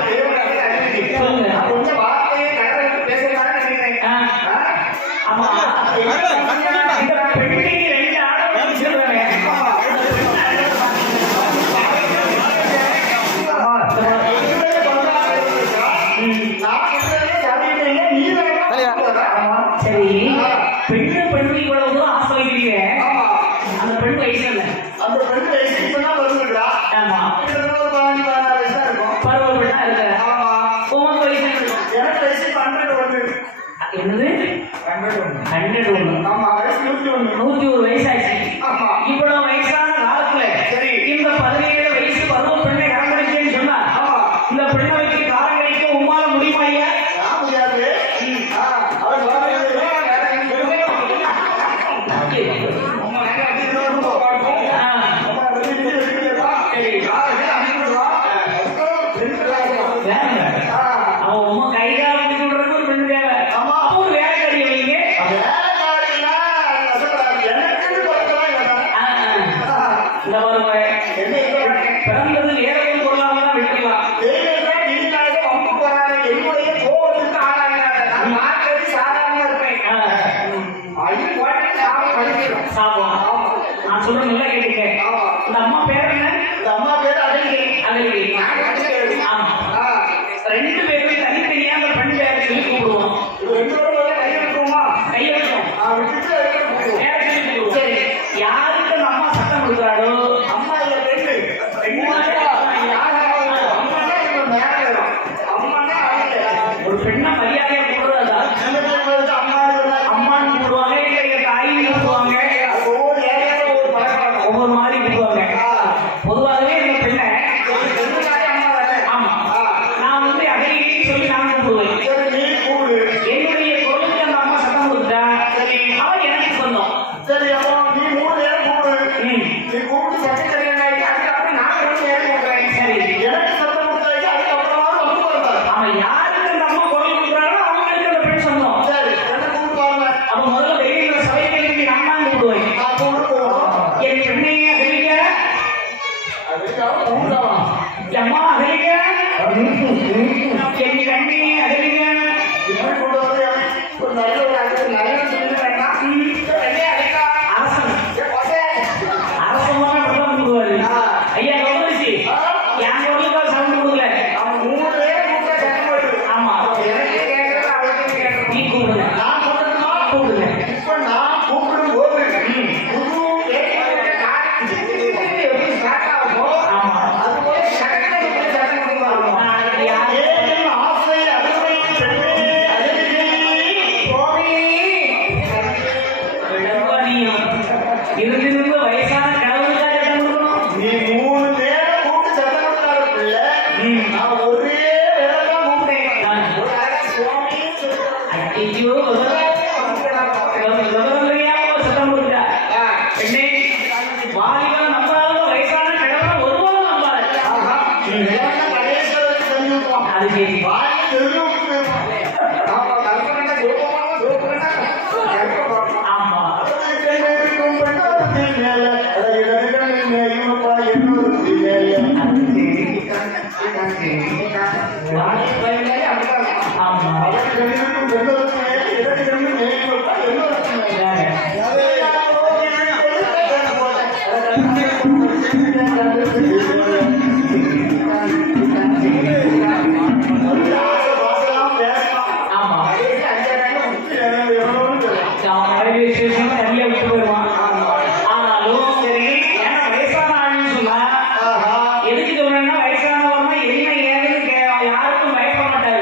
தேவேந்திரா அறிவிக்கு. சொல்லுங்க. நான் கொஞ்சம் வார்த்தையை கடவுளுக்கு பேசலாம்னு நினைக்கிறேன். ஆ, ஆமா இந்த பெண்ணுக்கு ரெண்டு ஆடவர்கள் சொல்றாங்க. சரி பெண்ணு பெண்ணு இவ்வளவு தூரம் ஆசை வைக்கிறீங்க. அந்த பெண் வயசு இல்லை. ஆமா பருவ பெண்ணா இருக்க உமக்கு வயசு இருக்கு. என்னது 101 101 வயசாச்சு. இவ்வளவு வயசான காலத்துல இந்த 17 வயசு பருவ பெண்ணை கரம்பிடிச்சேன்னு சொன்னா இந்த பெண்ணை வைத்து காலம் கழிக்க உமால முடியுமா ஐயா? அவன் உமா கைகால முடிச்சு விடுறதுக்கு ஒரு பெண் தேவை. அப்போ ஒரு வேலைக்காரி வைங்க. இந்த பாருங்க பிறந்தது நேரம் பொருளாக தான் விட்டுக்கலாம். சாப்பிடும். நான் சொல்றேன் நல்லா கேட்டுக்க. இந்த அம்மா பேர் என்ன? அகலிகை. ஆமா ரெண்டு பேருமே தனித்தனியா அந்த பெண் பேரை சொல்லி கூப்பிடுவோம். கையை வைக்கும் பேரை சொல்லி கூப்பிடுவோம். சரி யாருக்கு அந்த அம்மா சட்டம் கொடுக்குறாளோ ஒரு பெண்ணை மரியாதையா கூப்பிடுறதா அம்மான்னு கூப்பிடுவாங்க, இல்லை தாயின்னு கூப்பிடுவாங்க, ஒவ்வொரு மாதிரி கூப்பிடுவாங்க. பொதுவாகவே இந்த பெண்ணை ஆமா நான் வந்து அகலிகைன்னு சொல்லி நான் கூப்பிடுவேன். என்னுடைய பொருளுக்கு அந்த அம்மா சட்டம் கொடுத்தா அவன் எனக்கு சொந்தம். சரி, அப்போ நீ 3 நேரம் கூப்பிடு. ம் நீ கூப்பிட்டு சட்டம் தெரியாது, அதுக்கப்புறம் நான் 2 நேரம் கூப்பிடுறேன். சரி எனக்கு சட்டம் கொடுத்தாச்சு, அதுக்கப்புறமா வந்து கொடுத்தாரு. அவன் யாருக்கு அந்த அம்மா பொருள் கொடுக்குறாரோ அவங்களுக்கு அந்த பெண் சொந்தம். சரி, என்ன கூப்பிடுவாங்க? அப்ப முதல்ல வெளியில சபைக்கு நான் தான் கூப்பிடுவேன். நான் கூப்பிட்டு போகணும். என் பெண்ணையே அகலிக்க அதுக்காக கூப்பிடவா? அம்மா அகலிக்க என் கண்ணையே அகலிக்க. இப்படி கொண்டு வந்து ஒரு நல்ல ஒரு நல்ல சொல்லி வேண்டாம். வெள்ளையா அடிக்கா. அரசன் ஏ பசே. அரசமான பிரதமர் கூடுவாரு. ஐயா கௌதமிசி என் பொருளுக்காக சவுண்ட் கொடுக்கல. அவன் 3 நேரம் கூப்பிட்டா சட்டம் வருது. ஆமா எனக்கே கேட்கறது அவளுக்கு கேட்கறது. நீ கூப்பிடுங்க. நான் கூப்பிடணுமா? கூப்பிடுங்க. இப்ப நான் கூப்பிடும் போது புது வேலையை காட்டி எப்படி ஸ்டார்ட் ஆகுமோ ஆமா அதுபோல சட்டத்தை எப்படி சட்டம் கொடுப்பாங்க. நான் யார் ஏன் ஆசை அருமை பெண்ணே அழகே சுவாமி. இருந்து வயசான கடவுளுக்காக சட்டம் கொடுக்கணும். நீ 3 நேரம் கூப்பிட்டு சட்டம் கொடுத்தாரு பிள்ளை. நான் ஒரே வேலை தான் கூப்பிட்டேன். ஒரு அழகா சுவாமின்னு சொல்லுவேன். ஐயோ சட்டம் கொடுத்தா பெண்ணே வாலிபன் நம்பாத வயசான கடவுளை ஒருவரும் நம்பாத. இதெல்லாம் கணேஸ்வரருக்கு தெரிஞ்சுக்குவான். அது சரி. வாயை தெரிஞ்சுக்கிட்டு போயிருப்பான். ஆமா, கற்பனை சுலபமாக சுலபமாக கற்பனை பார்ப்பான். ஆமா இருக்கும் பெண்ணொருத்தி மேல அதை இடர்கள் மேயுமப்பா என்னொருத்தி மேல. வாயை பயனே அப்படிதான் இருப்பான். ஆமா அவருக்கு இருக்கும் பெண்ணொருத்தி மேல இடர்கள் மேயுமப்பா என்னொருத்தி மேல. ஆமா அவன் நிறைய விசேஷம் தனியா விட்டு போயிடுவான். ஆனாலும் சரி ஏன்னா வயசான ஆளுன்னு சொன்னா எதுக்கு சொல்றேன்னா வயசானவர்னா என்ன ஏதுன்னு யாருக்கும் பயப்பட மாட்டாரு.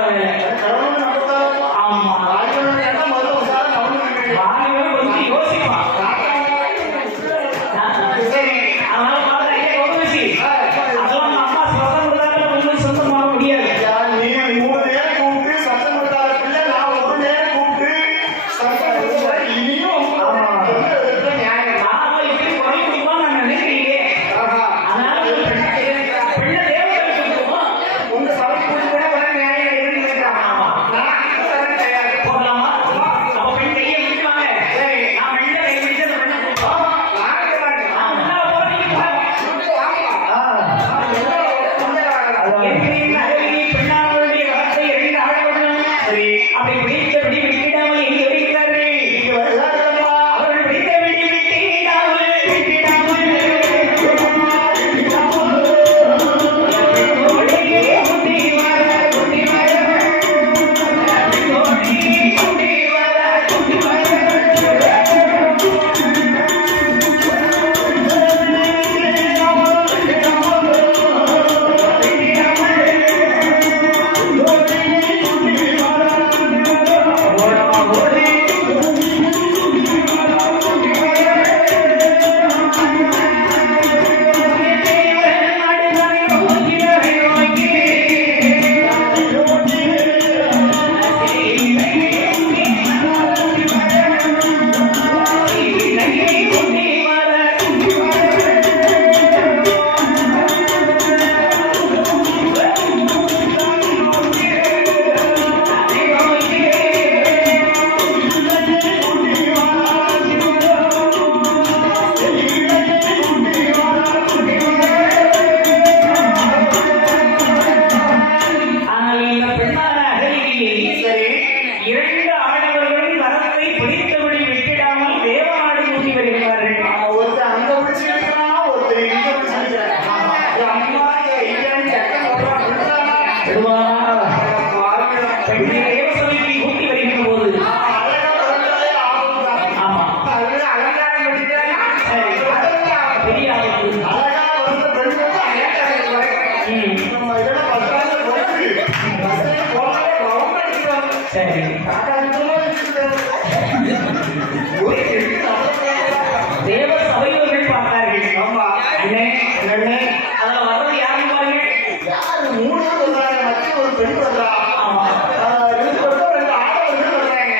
கடவுளோட வேலை. கடவுள் நமக்காக ஆமா ராஜனுடைய எண்ணம் முதல்ல உஷாரா கவனிக்கணும். வாலிபன் கொஞ்சம் யோசிப்பான். சரி அதனால பார்த்தா ஐயா கௌதமசி அதெல்லாம் நம்ம அம்மா சொந்தம் கொடுத்தாங்க உங்களுக்கு சொந்தம் வாங்க முடியாது. ஐயா, நீ 3 நேரம் கூப்பிட்டு சத்தம் கொடுத்தாத பிள்ளை, நான் 1 நேரம் கூப்பிட்டு சத்தம் கொடுத்தா இனியும் என்ன நியாயம்? நாம இப்படி குறை கொடுப்போம் நான் நினைக்கிறீங்க. ஆஹா. அதனால பிள்ளை தேவதைக்கு கொடுப்போம். உங்க சபைக்கு கூட்டிட்டு போனா உடனே நியாயம் இருக்குன்னு கேட்கறான். ஆமா. நான் தரேன் தயார். போடலாமா? அப்ப பெண் கையை விட்டுவாங்க. சரி. நான் பெண்ணை கை பிடிச்சு அந்த பெண்ணை கூப்பிடுவோம். ஆமா, நான் இருக்க மாட்டேன். நான் முன்னால போறேன், நீங்க போங்க. கூப்பிட்டு வாங்கலாம். ஏற்கனவே அழகி பெண்ணானவருடைய வார்த்தை 2 ஆடவர்கள் சரி. அப்படி பிடித்தபடி விட்டிடாமல் எங்கே வருகிறார்கள்? இங்க வருகிறார்களப்பா. அவர்கள் பிடித்தபடி விட்டிடாமல் தோழியே குட்டி வர, குட்டி வர. தோழியே குட்டி வர, குட்டி ஆனால் இந்த பெண்ணான அகலிகையை சரி. 2 ஆடவர்களின் கரத்தை பிடித்தபடி விட்டிடாமல் தேவநாடு கூட்டி வருகிறார்கள். ஒருத்தன் அங்க பிடிச்சு இருக்கிறான், ஒருத்தன் இங்க பிடிச்சு இருக்கிறான். என் அம்மா, என் ஐயன், என் அக்கா சொல்றான், விடுறானா? பெண்ணை தேவசபைக்கு கூட்டி வருகின்ற போது அழகா பிறந்தாலே ஆபத்துதான். ஆமா அதுல அலங்காரம் பண்ணிக்கிறானா? சரி. அதுதான் பெரிய ஆபத்து. அழகா பிறந்த பெண் வந்து அலங்காரம் ம். நம்ம இதெல்லாம் பஸ்ஸால போயிட்டு பஸ்ஸில் போனாலே ரவுண்ட் அடிக்கிறாங்க. சரி தேவ சபையோர்கள் பார்த்தார்கள். ஆமா. அண்ணே, என்னண்ணே? அதுல வர்றது யாருன்னு பாருங்க. யாரு 3 பேர் வர்றாங்க, மத்திய ஒரு பெண் வர்றா. ஆமா இதுக்கு வந்து 2 ஆடவர்கள் வர்றாங்க.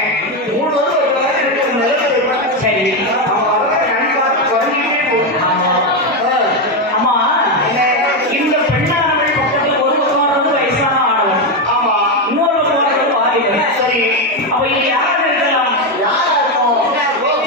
3 பேர் வர்றாங்க, 2 நிலத்தில் இருப்பாங்க. சரி அவன் வர்றத கண் பார்த்து குறைஞ்சிட்டே போகுது. ஆமா ஆமா இந்த பெண்ணானவள் பக்கத்துல ஒரு பக்கம் வர்றது வயசான ஆடவன், ஆமா. இன்னொரு பக்கம் வர்றது வாலிபன். சரி. அப்ப இது யாராக இருக்கலாம்? யாரா இருக்கும்?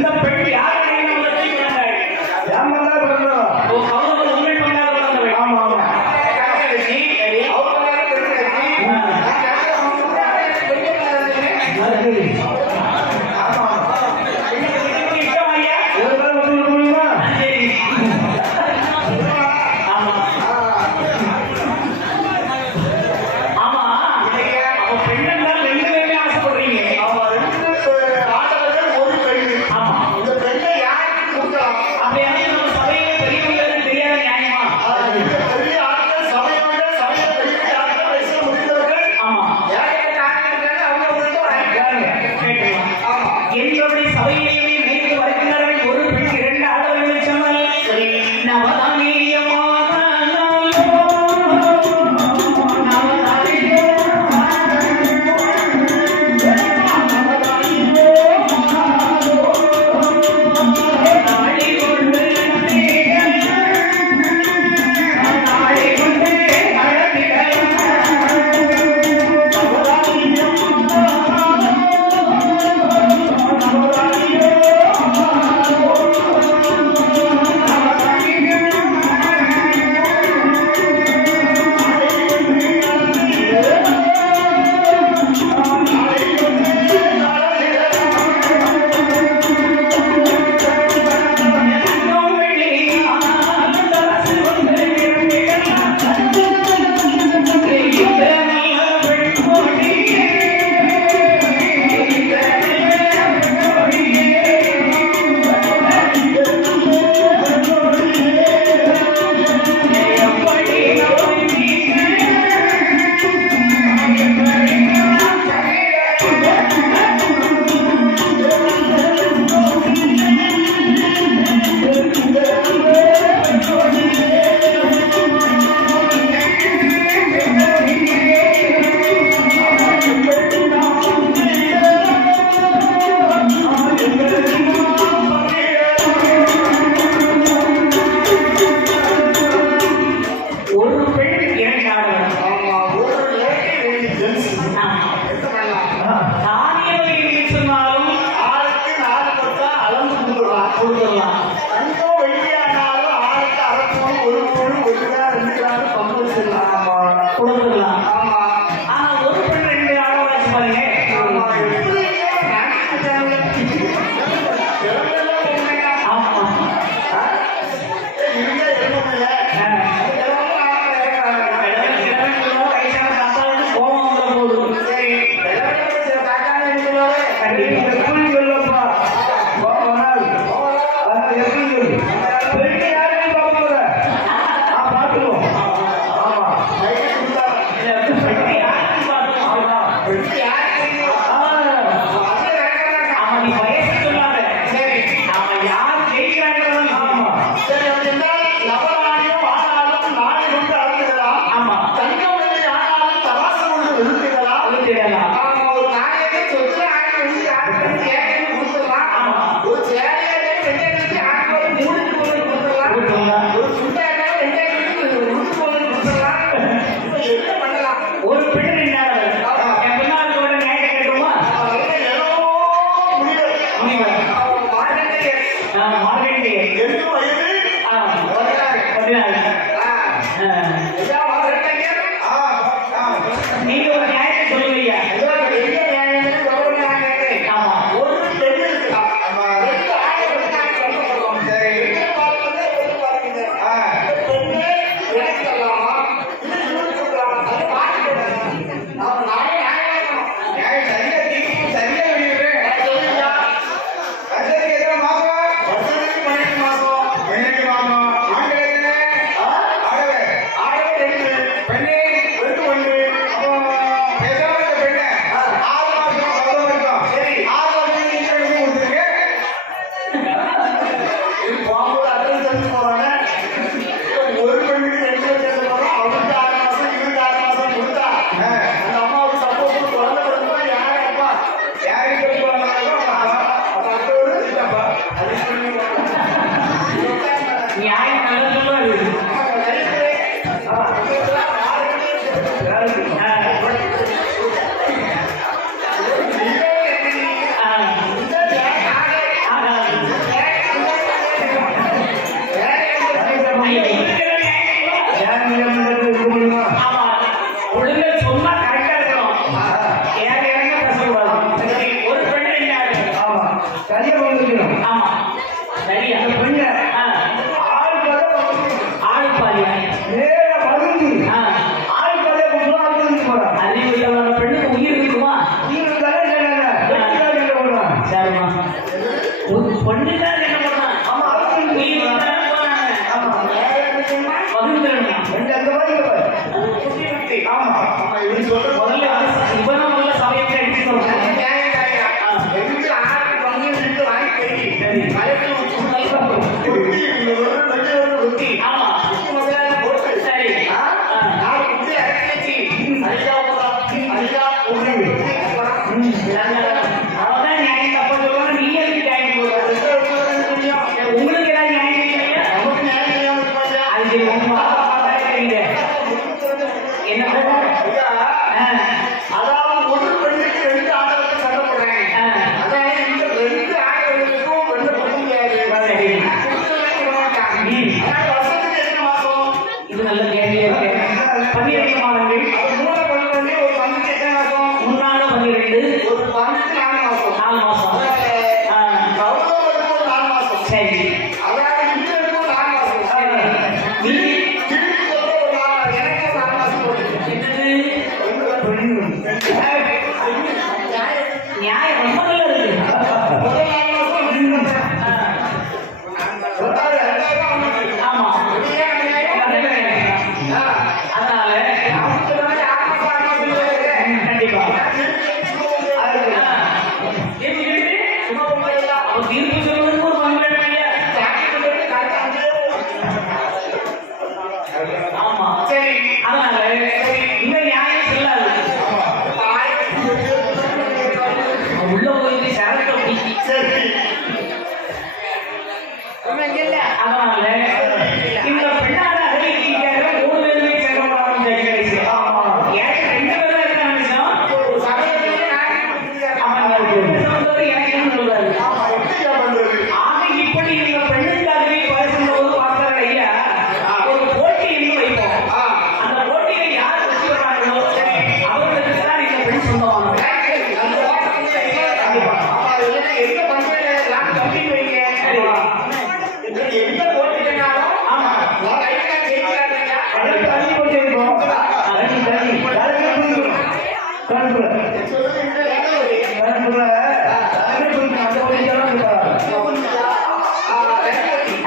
அந்த பெண் யாருடைய நம்மளுக்கு பிறந்தாள்? ஏமாந்தா பிறந்தவா? ஓ, கௌரவம் உங்கள் பண்ணாத பிறந்தவள். ஆமா ஆமா சரி. இஷ்டம் ஐயா? சரி. ஆமா. ஆமா. அப்ப பெண்கள் தான் ரெண்டு பேருமே ஆசைப்படுறீங்க. ஆமா. அப்படியாவது நம்ம சபையிலே பெரியவங்களுக்கு தெரியாத நியாயமா? ஆமா. கேட்டுக்கலாம். எங்களுடைய சபையிலேயே நேற்று வருகின்றவர்கள் ஒரு பெண் இரண்டு ஆடவர்கள் சொன்னால் ஒரு பெண் இரண்டு ஆடவர்கள். தானியவர்கள் என்று சொன்னாலும் கொடுக்கலாம். கொடுத்துடலாம். ஆனா ஒரு பெண் ரெண்டு ஆடவராச்சு பாருங்க. ஆமா. வயசான தாத்தாவுக்கு கோபம் வந்த போதும் அவன் வயசு சொல்லாத. அவன் யார் ஜெயிக்கிறாங்க. ஆமா. விழுத்திடலாம். ஒரு பெண் ரெண்டு ஆடவர்கள். என் பின்னால் கூட நியாயத்தை கேட்குமா? முனிவர். மார்கண்டேயர். 14. நீங்க ஒரு நியாயத்தை சொல்லுவீங்க. ஆமா. சரி அதாவது இங்க இருக்கும் 4 மாசம் நீ திருப்பி சொல்ல ஒரு எனக்கு 4 மாசம் போகுது. என்னது நியாயம் ரொம்ப நல்லா இருக்கு முதல் 4 மாசம் அப்படின்னு ரெண்டாவது தான் அவனுக்கு. ஆமா இதுவே அநியாயம். அதனால அவனுக்கு வந்து 6 மாசம் இல்லையே. கண்டிப்பா அதுக்கு எப்படி இருக்கு? சும்மா பொம்பளையா? அப்ப தீர்ப்பு சொல்வதற்கு ஒரு பங்கு வேணும் இல்லையா? ஜாக்கிரதை கரெக்டா அங்கேயே ஆமா சரி. அதனால இந்த நியாயம் செல்லாது உள்ள போய் சரத்தை பிடிச்சி சரி. அதனால இந்த பெண்ணான அறிவிக்காக 3 பேருமே சேர்க்கப்படாமல் ஜெயிச்சு ஆமா. எனக்கு 2 பேரும் இருக்க நிமிஷம் ஒரு சமயத்திலே நானே புரிஞ்சுக்கிறேன். அவன் சம்பந்தத்தை எனக்கு என்ன சொல்றாரு ஆமா, எப்படியா பண்றது? ஆக இப்படி இந்த பெண்ணுக்காகவே பேசும்போது பார்த்தாரு ஐயா ஒரு போட்டி என்று வைப்போம் ஆ. அந்த போட்டியை யார் வெற்றி பெறாங்களோ அவர்களுக்கு தான் இந்த பெண் சொந்தமானது அந்த வாசம் வந்து கண்டிப்பா. ஆமா, இல்லைன்னா எந்த பண்பையில நான் கம்மின்னு வைங்க. சரி. இப்ப எந்த போட்டினாலும் ஆமா நான் கையில ஜெயிக்கிறாங்க. அதற்கு தள்ளி கொண்டு இருக்கோம் அதற்கு தள்ளி சொல்லுங்க, இந்த வேலை ஒரு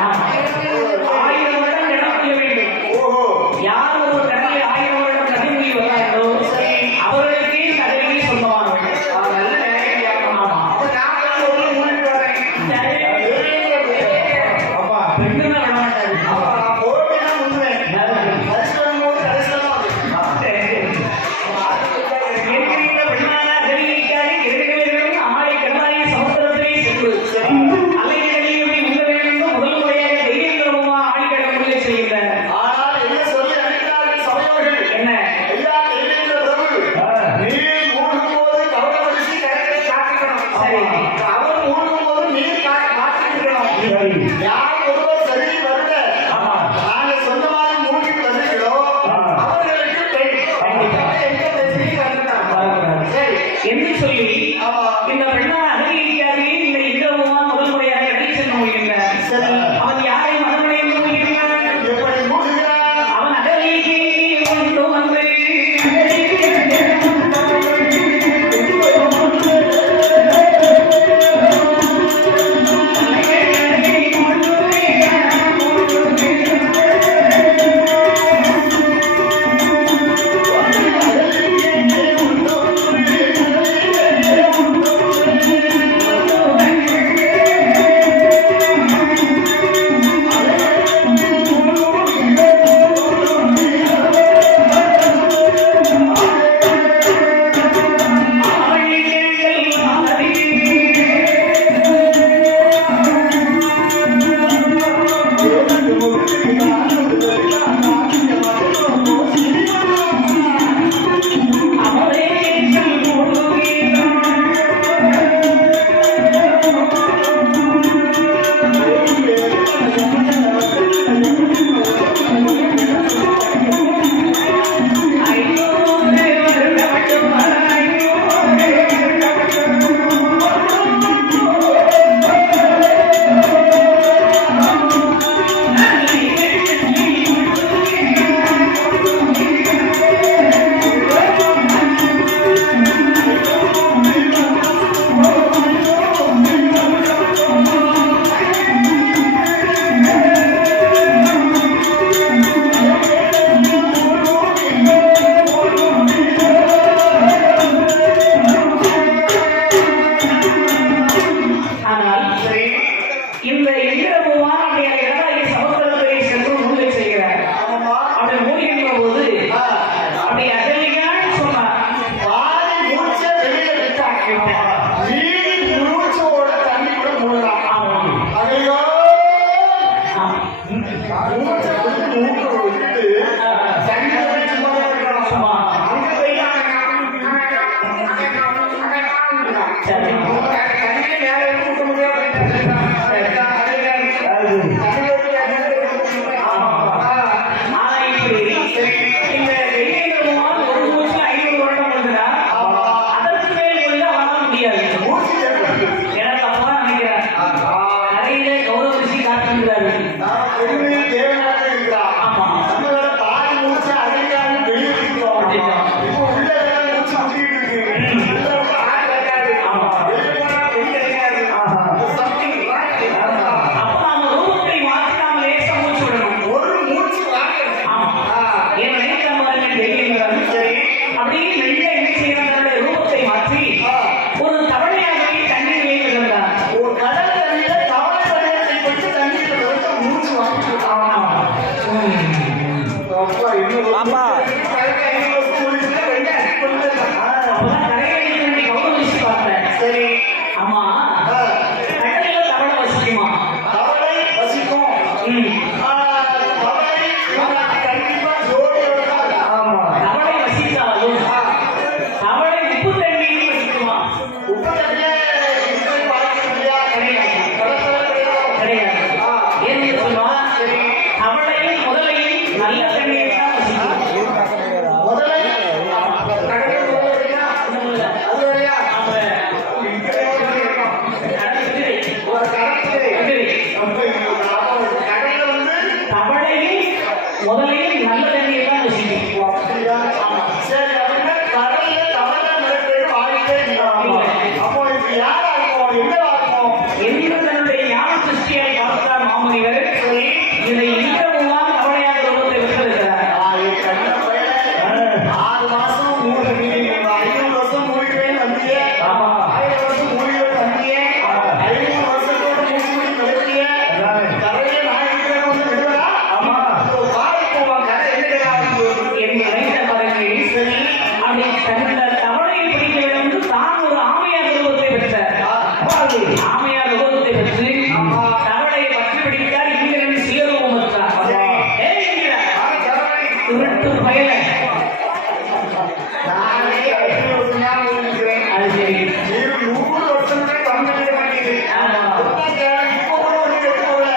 ஆமா. 1000 வருடம் நடக்க வேண்டும் ஓஹோ. யார் ஒரு கடலில் 1000 வருடம் கடைமொழி வந்தார்களோ அவர்களுக்கே கடலிலே சொந்தமானவர்கள் நல்ல வேலை. ஆமா அப்ப நான் வந்து ஒரு மூணு வரேன். அப்பா பெண்ணு தான் விட மாட்டாரு அப்ப நான் போவேன்னா முன்னுவேன். கடைசியில் போது கடைசியில் தான் இருக்கிற பெண்ணான அறிவிக்காது 2 பேர்களும் ஆலை கடலாய சமுத்திரத்திலே சென்று அலைகளில் உள்ள வேண்டும் முதல் முறையாக தைரியமா ஆடிக்கடமுடிய செய்கின்றனர் ஆனால் என்ன சொல்லி அனுப்பினார்கள் சபையோர்கள்? என்ன ஐயா, தேவேந்திர பிரபு, நீர் மூழ்கும்போது கவனப்படுத்தி கரையை காத்துக்கணும். சரி. அவர் மூழ்கும்போது நீர் காத்துக்கணும். யார் ஒருவர் சரி வருட நாங்க சொந்தமாக மூழ்கி வருகிறோ அவர்களுக்கு பெண். எங்க பிரச்சனையும் வந்துட்டாங்க. சரி. என்று சொல்லி ஆமா. இந்த பெண்ணான அறிவிக்காது இந்த இந்திரவுமா முதல் முறையாக இடையே சென்று முடிகின்றார் சரி. அவன் யாரை மதமடைந்து முடிகின்றான் எப்படி மூழ்குகிறார்? அவன் அகலிக்கு கொண்டு வந்து கௌரவ காட்டுகிறார்கள். பெருமையை தேவையாக இருக்கிறா. ஆமா. நம்மளோட பாதி மூச்சு அடங்காம வெளியே இருக்கிறோம். இப்போ உள்ள வேலை மூச்சு முட்டிட்டு இருக்கு. உள்ள வந்து ஆள் கிடைக்காது. வெளியே போனா பெண் கிடைக்காது. Something wrong. அப்ப நாம ரூபத்தை மாற்றி நாம லேசா மூச்சு விடணும். ஒரு மூச்சு வாங்கணும். ஆமா. ஏன் நினைக்கிற மாதிரி தெரியுங்கிறாரு. சரி. அப்படியே மெல்ல என்ன செய்யணும், தன்னுடைய ரூபத்தை மாற்றி ஒரு தவளையாகவே தண்ணீரிலே விழுந்தார். ஒரு கடல் தண்ணியில தவளை வடிவத்தை கொண்டு தண்ணீர்ல விழுந்து மூச்சு வாங்கிட்டு அப்பா இன்னும் அப்பதான் கரையை வேண்டி கௌரவிச்சு பார்த்தேன். சரி. ஆமா, கடல்ல தவளை வசிக்குமா? தவளை வசிக்கும். தவளை கண்டிப்பா ஜோடியோட தான் இருக்கும். தவளை வசித்தாலும் தவளை உப்பு தண்ணீரில் வசிக்குமா? உப்பு தண்ணியே இப்படி பார்க்க முடியாது. கிடையாது. கடற்கரை கிடையாது. கிடையாது. ஏன்னு சொல்லுவா, தவளையும் முதலையும் நல்ல தண்ணீர் தான் வசிக்கும். முதலை கடற்கரை முதல்ல இருக்கா? அது வரையா? இங்கே இருக்கோம். ஒரு கடற்கரை. கடல்ல வந்து தவளையும் முதலையும் நல்ல தண்ணீர் தான் வசிக்கும். அப்படியா? சரி, அப்படின்னா கடல்ல தவளை மிரட்டல் வாங்கிட்டே இருக்காங்க. அப்போ இப்ப யாரா இருக்கும்? என்னவா இருக்கும்? என்று தன்னுடைய ஞான சிருஷ்டியாய் பார்த்தார் மாமுனிவர். இதை இன்றமுதான் தவளையாக ரூபத்தை விட்டிருக்கிறார். கண்ண பையன் 6 மாசம் 500 வருஷம் மூழ்கிவேன் வந்தியே. 1000 வருஷம் மூழ்கிவேன் வந்தியே. 500 வருஷத்தோட மூழ்கி கழித்தியே. கரையை நான் இருக்கிறேன் வந்து விடுவதா? பாரு போவான் கரை என்ன என்று நினைத்த பாருங்கள். சரி. அப்படி தன்னுடைய தவளையை பிடிக்க வேண்டும் என்று தான் ஒரு ஆமையாக ரூபத்தை பெற்றார். ஆமையாக ரூபத்தை பெற்று தவளையை பற்றி பிடித்தார். இங்கிருந்து சுயரூபம் பெற்றார். ஏய் என்கிறார், திருட்டு பயல. நானே 500 வருஷம் ஞாபகம் இருக்கிறேன். அது சரி. நீர் 100 வருஷமே கம்மியாக மாட்டேங்குது. இப்போ கூட ஒன்று எடுத்துக்கோல.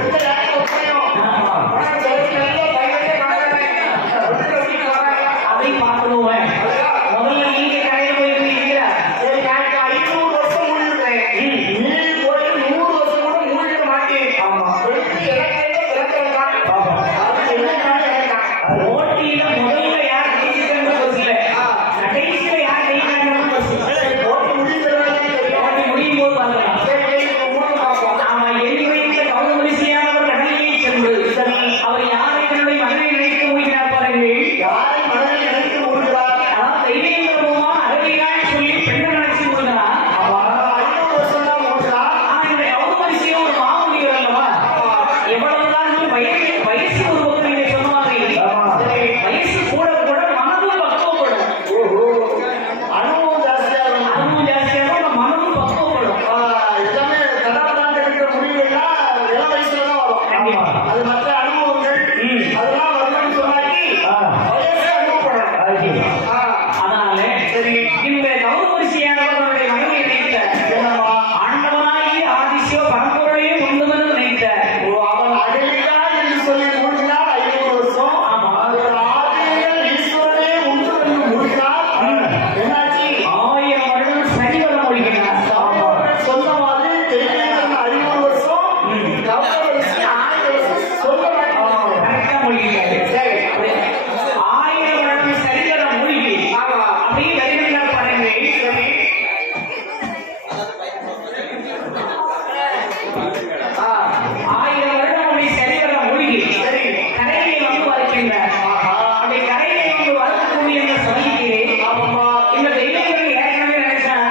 எந்த யாரும் ஒப்பனையும். ஆனால் சரி நல்ல பையனே பார்க்கறேன். அதை பார்க்கணுவேன். முதல்ல நீங்க கடையில் போயிருக்கீங்களா? சரி, நான் 500 வருஷம் மூழ்கிருக்கேன். நீ போய் 100 வருஷம் கூட மூழ்கிட மாட்டேன். வெற்றி எனக்கு பிறக்கிறதா? அது என்ன எனக்கு போட்டியில முதல்ல யார் ஜெயிச்சிட்டாங்க பஸ்ல, கடைசியில யார் ஜெயிச்சாங்கன்னு பஸ். போட்டு முடிக்கிறதா தெரியும். போட்டி முடியும் போது பார்க்கலாம். சரி, இப்போ மூணு பார்ப்போம். ஆமா, எண்ணி வைத்த கௌரவரிசையானவர் கடலிலே சென்று அவர் யாரை தன்னுடைய மகனை நினைத்து மூழ்கினார் பாருங்கள். யாரை மனதில் நினைத்து மூழ்கிறார்? அதான் தெய்வீகமா அழகியாய் சொல்லி பெண்ணை நினைச்சு மூழ்கினார். 500 வருஷம் தான் மூழ்கிறார். ஆனா இந்த கௌரவரிசையும் ஒரு மாமுனிவர் அல்லவா? எவ்வளவுதான் வயசு ஒரு பக்கம் நீங்க சொன்ன மாதிரி வயசு கூட கூட மனதும் பக்குவப்படும். அனுபவம் ஜாஸ்தியாக இருக்கும். அதுவும் ஜாஸ்தியாக நம்ம மனதும் பக்குவப்படும். எல்லாமே கதாபாத்திரம் எடுக்கிற முடிவுகள்லாம் இளம் வயசுல தான் வரும். கண்டிப்பா. அது மற்ற அனுபவங்கள் அதெல்லாம் வரணும்னு சொன்னாக்கி வயசு அனுபவப்படணும். அதனால சரி. இந்த கௌரவரிசையானவர் அவருடைய மகனை நினைத்த என்னவா? ஆண்டவனாகி ஆதிசிவ பரம்பொருளையே உண்டுமென்று நினைத்த அவன் அகலியா என்று சொல்லி மூழ்கினார் 500 வருஷம். ஆமா. அவர் ஆதியில் ஈஸ்வரனே உண்டு என்று மூழ்கினார். என்னாச்சு? 1000 வருடம் சரிவர மூழ்கினார். அவர்கள் சொன்ன மாதிரி தெய்வீகன் 500 வருஷம், கௌரவரிசி 1000 வருஷம் சொல்ல மாட்டேன். கரெக்டா மூழ்கினாரு. சரி. 1000 வருடம் சரிவர மூழ்கி ஆமா. அப்படியே வருகிறார் பாருங்க. சரி. 1000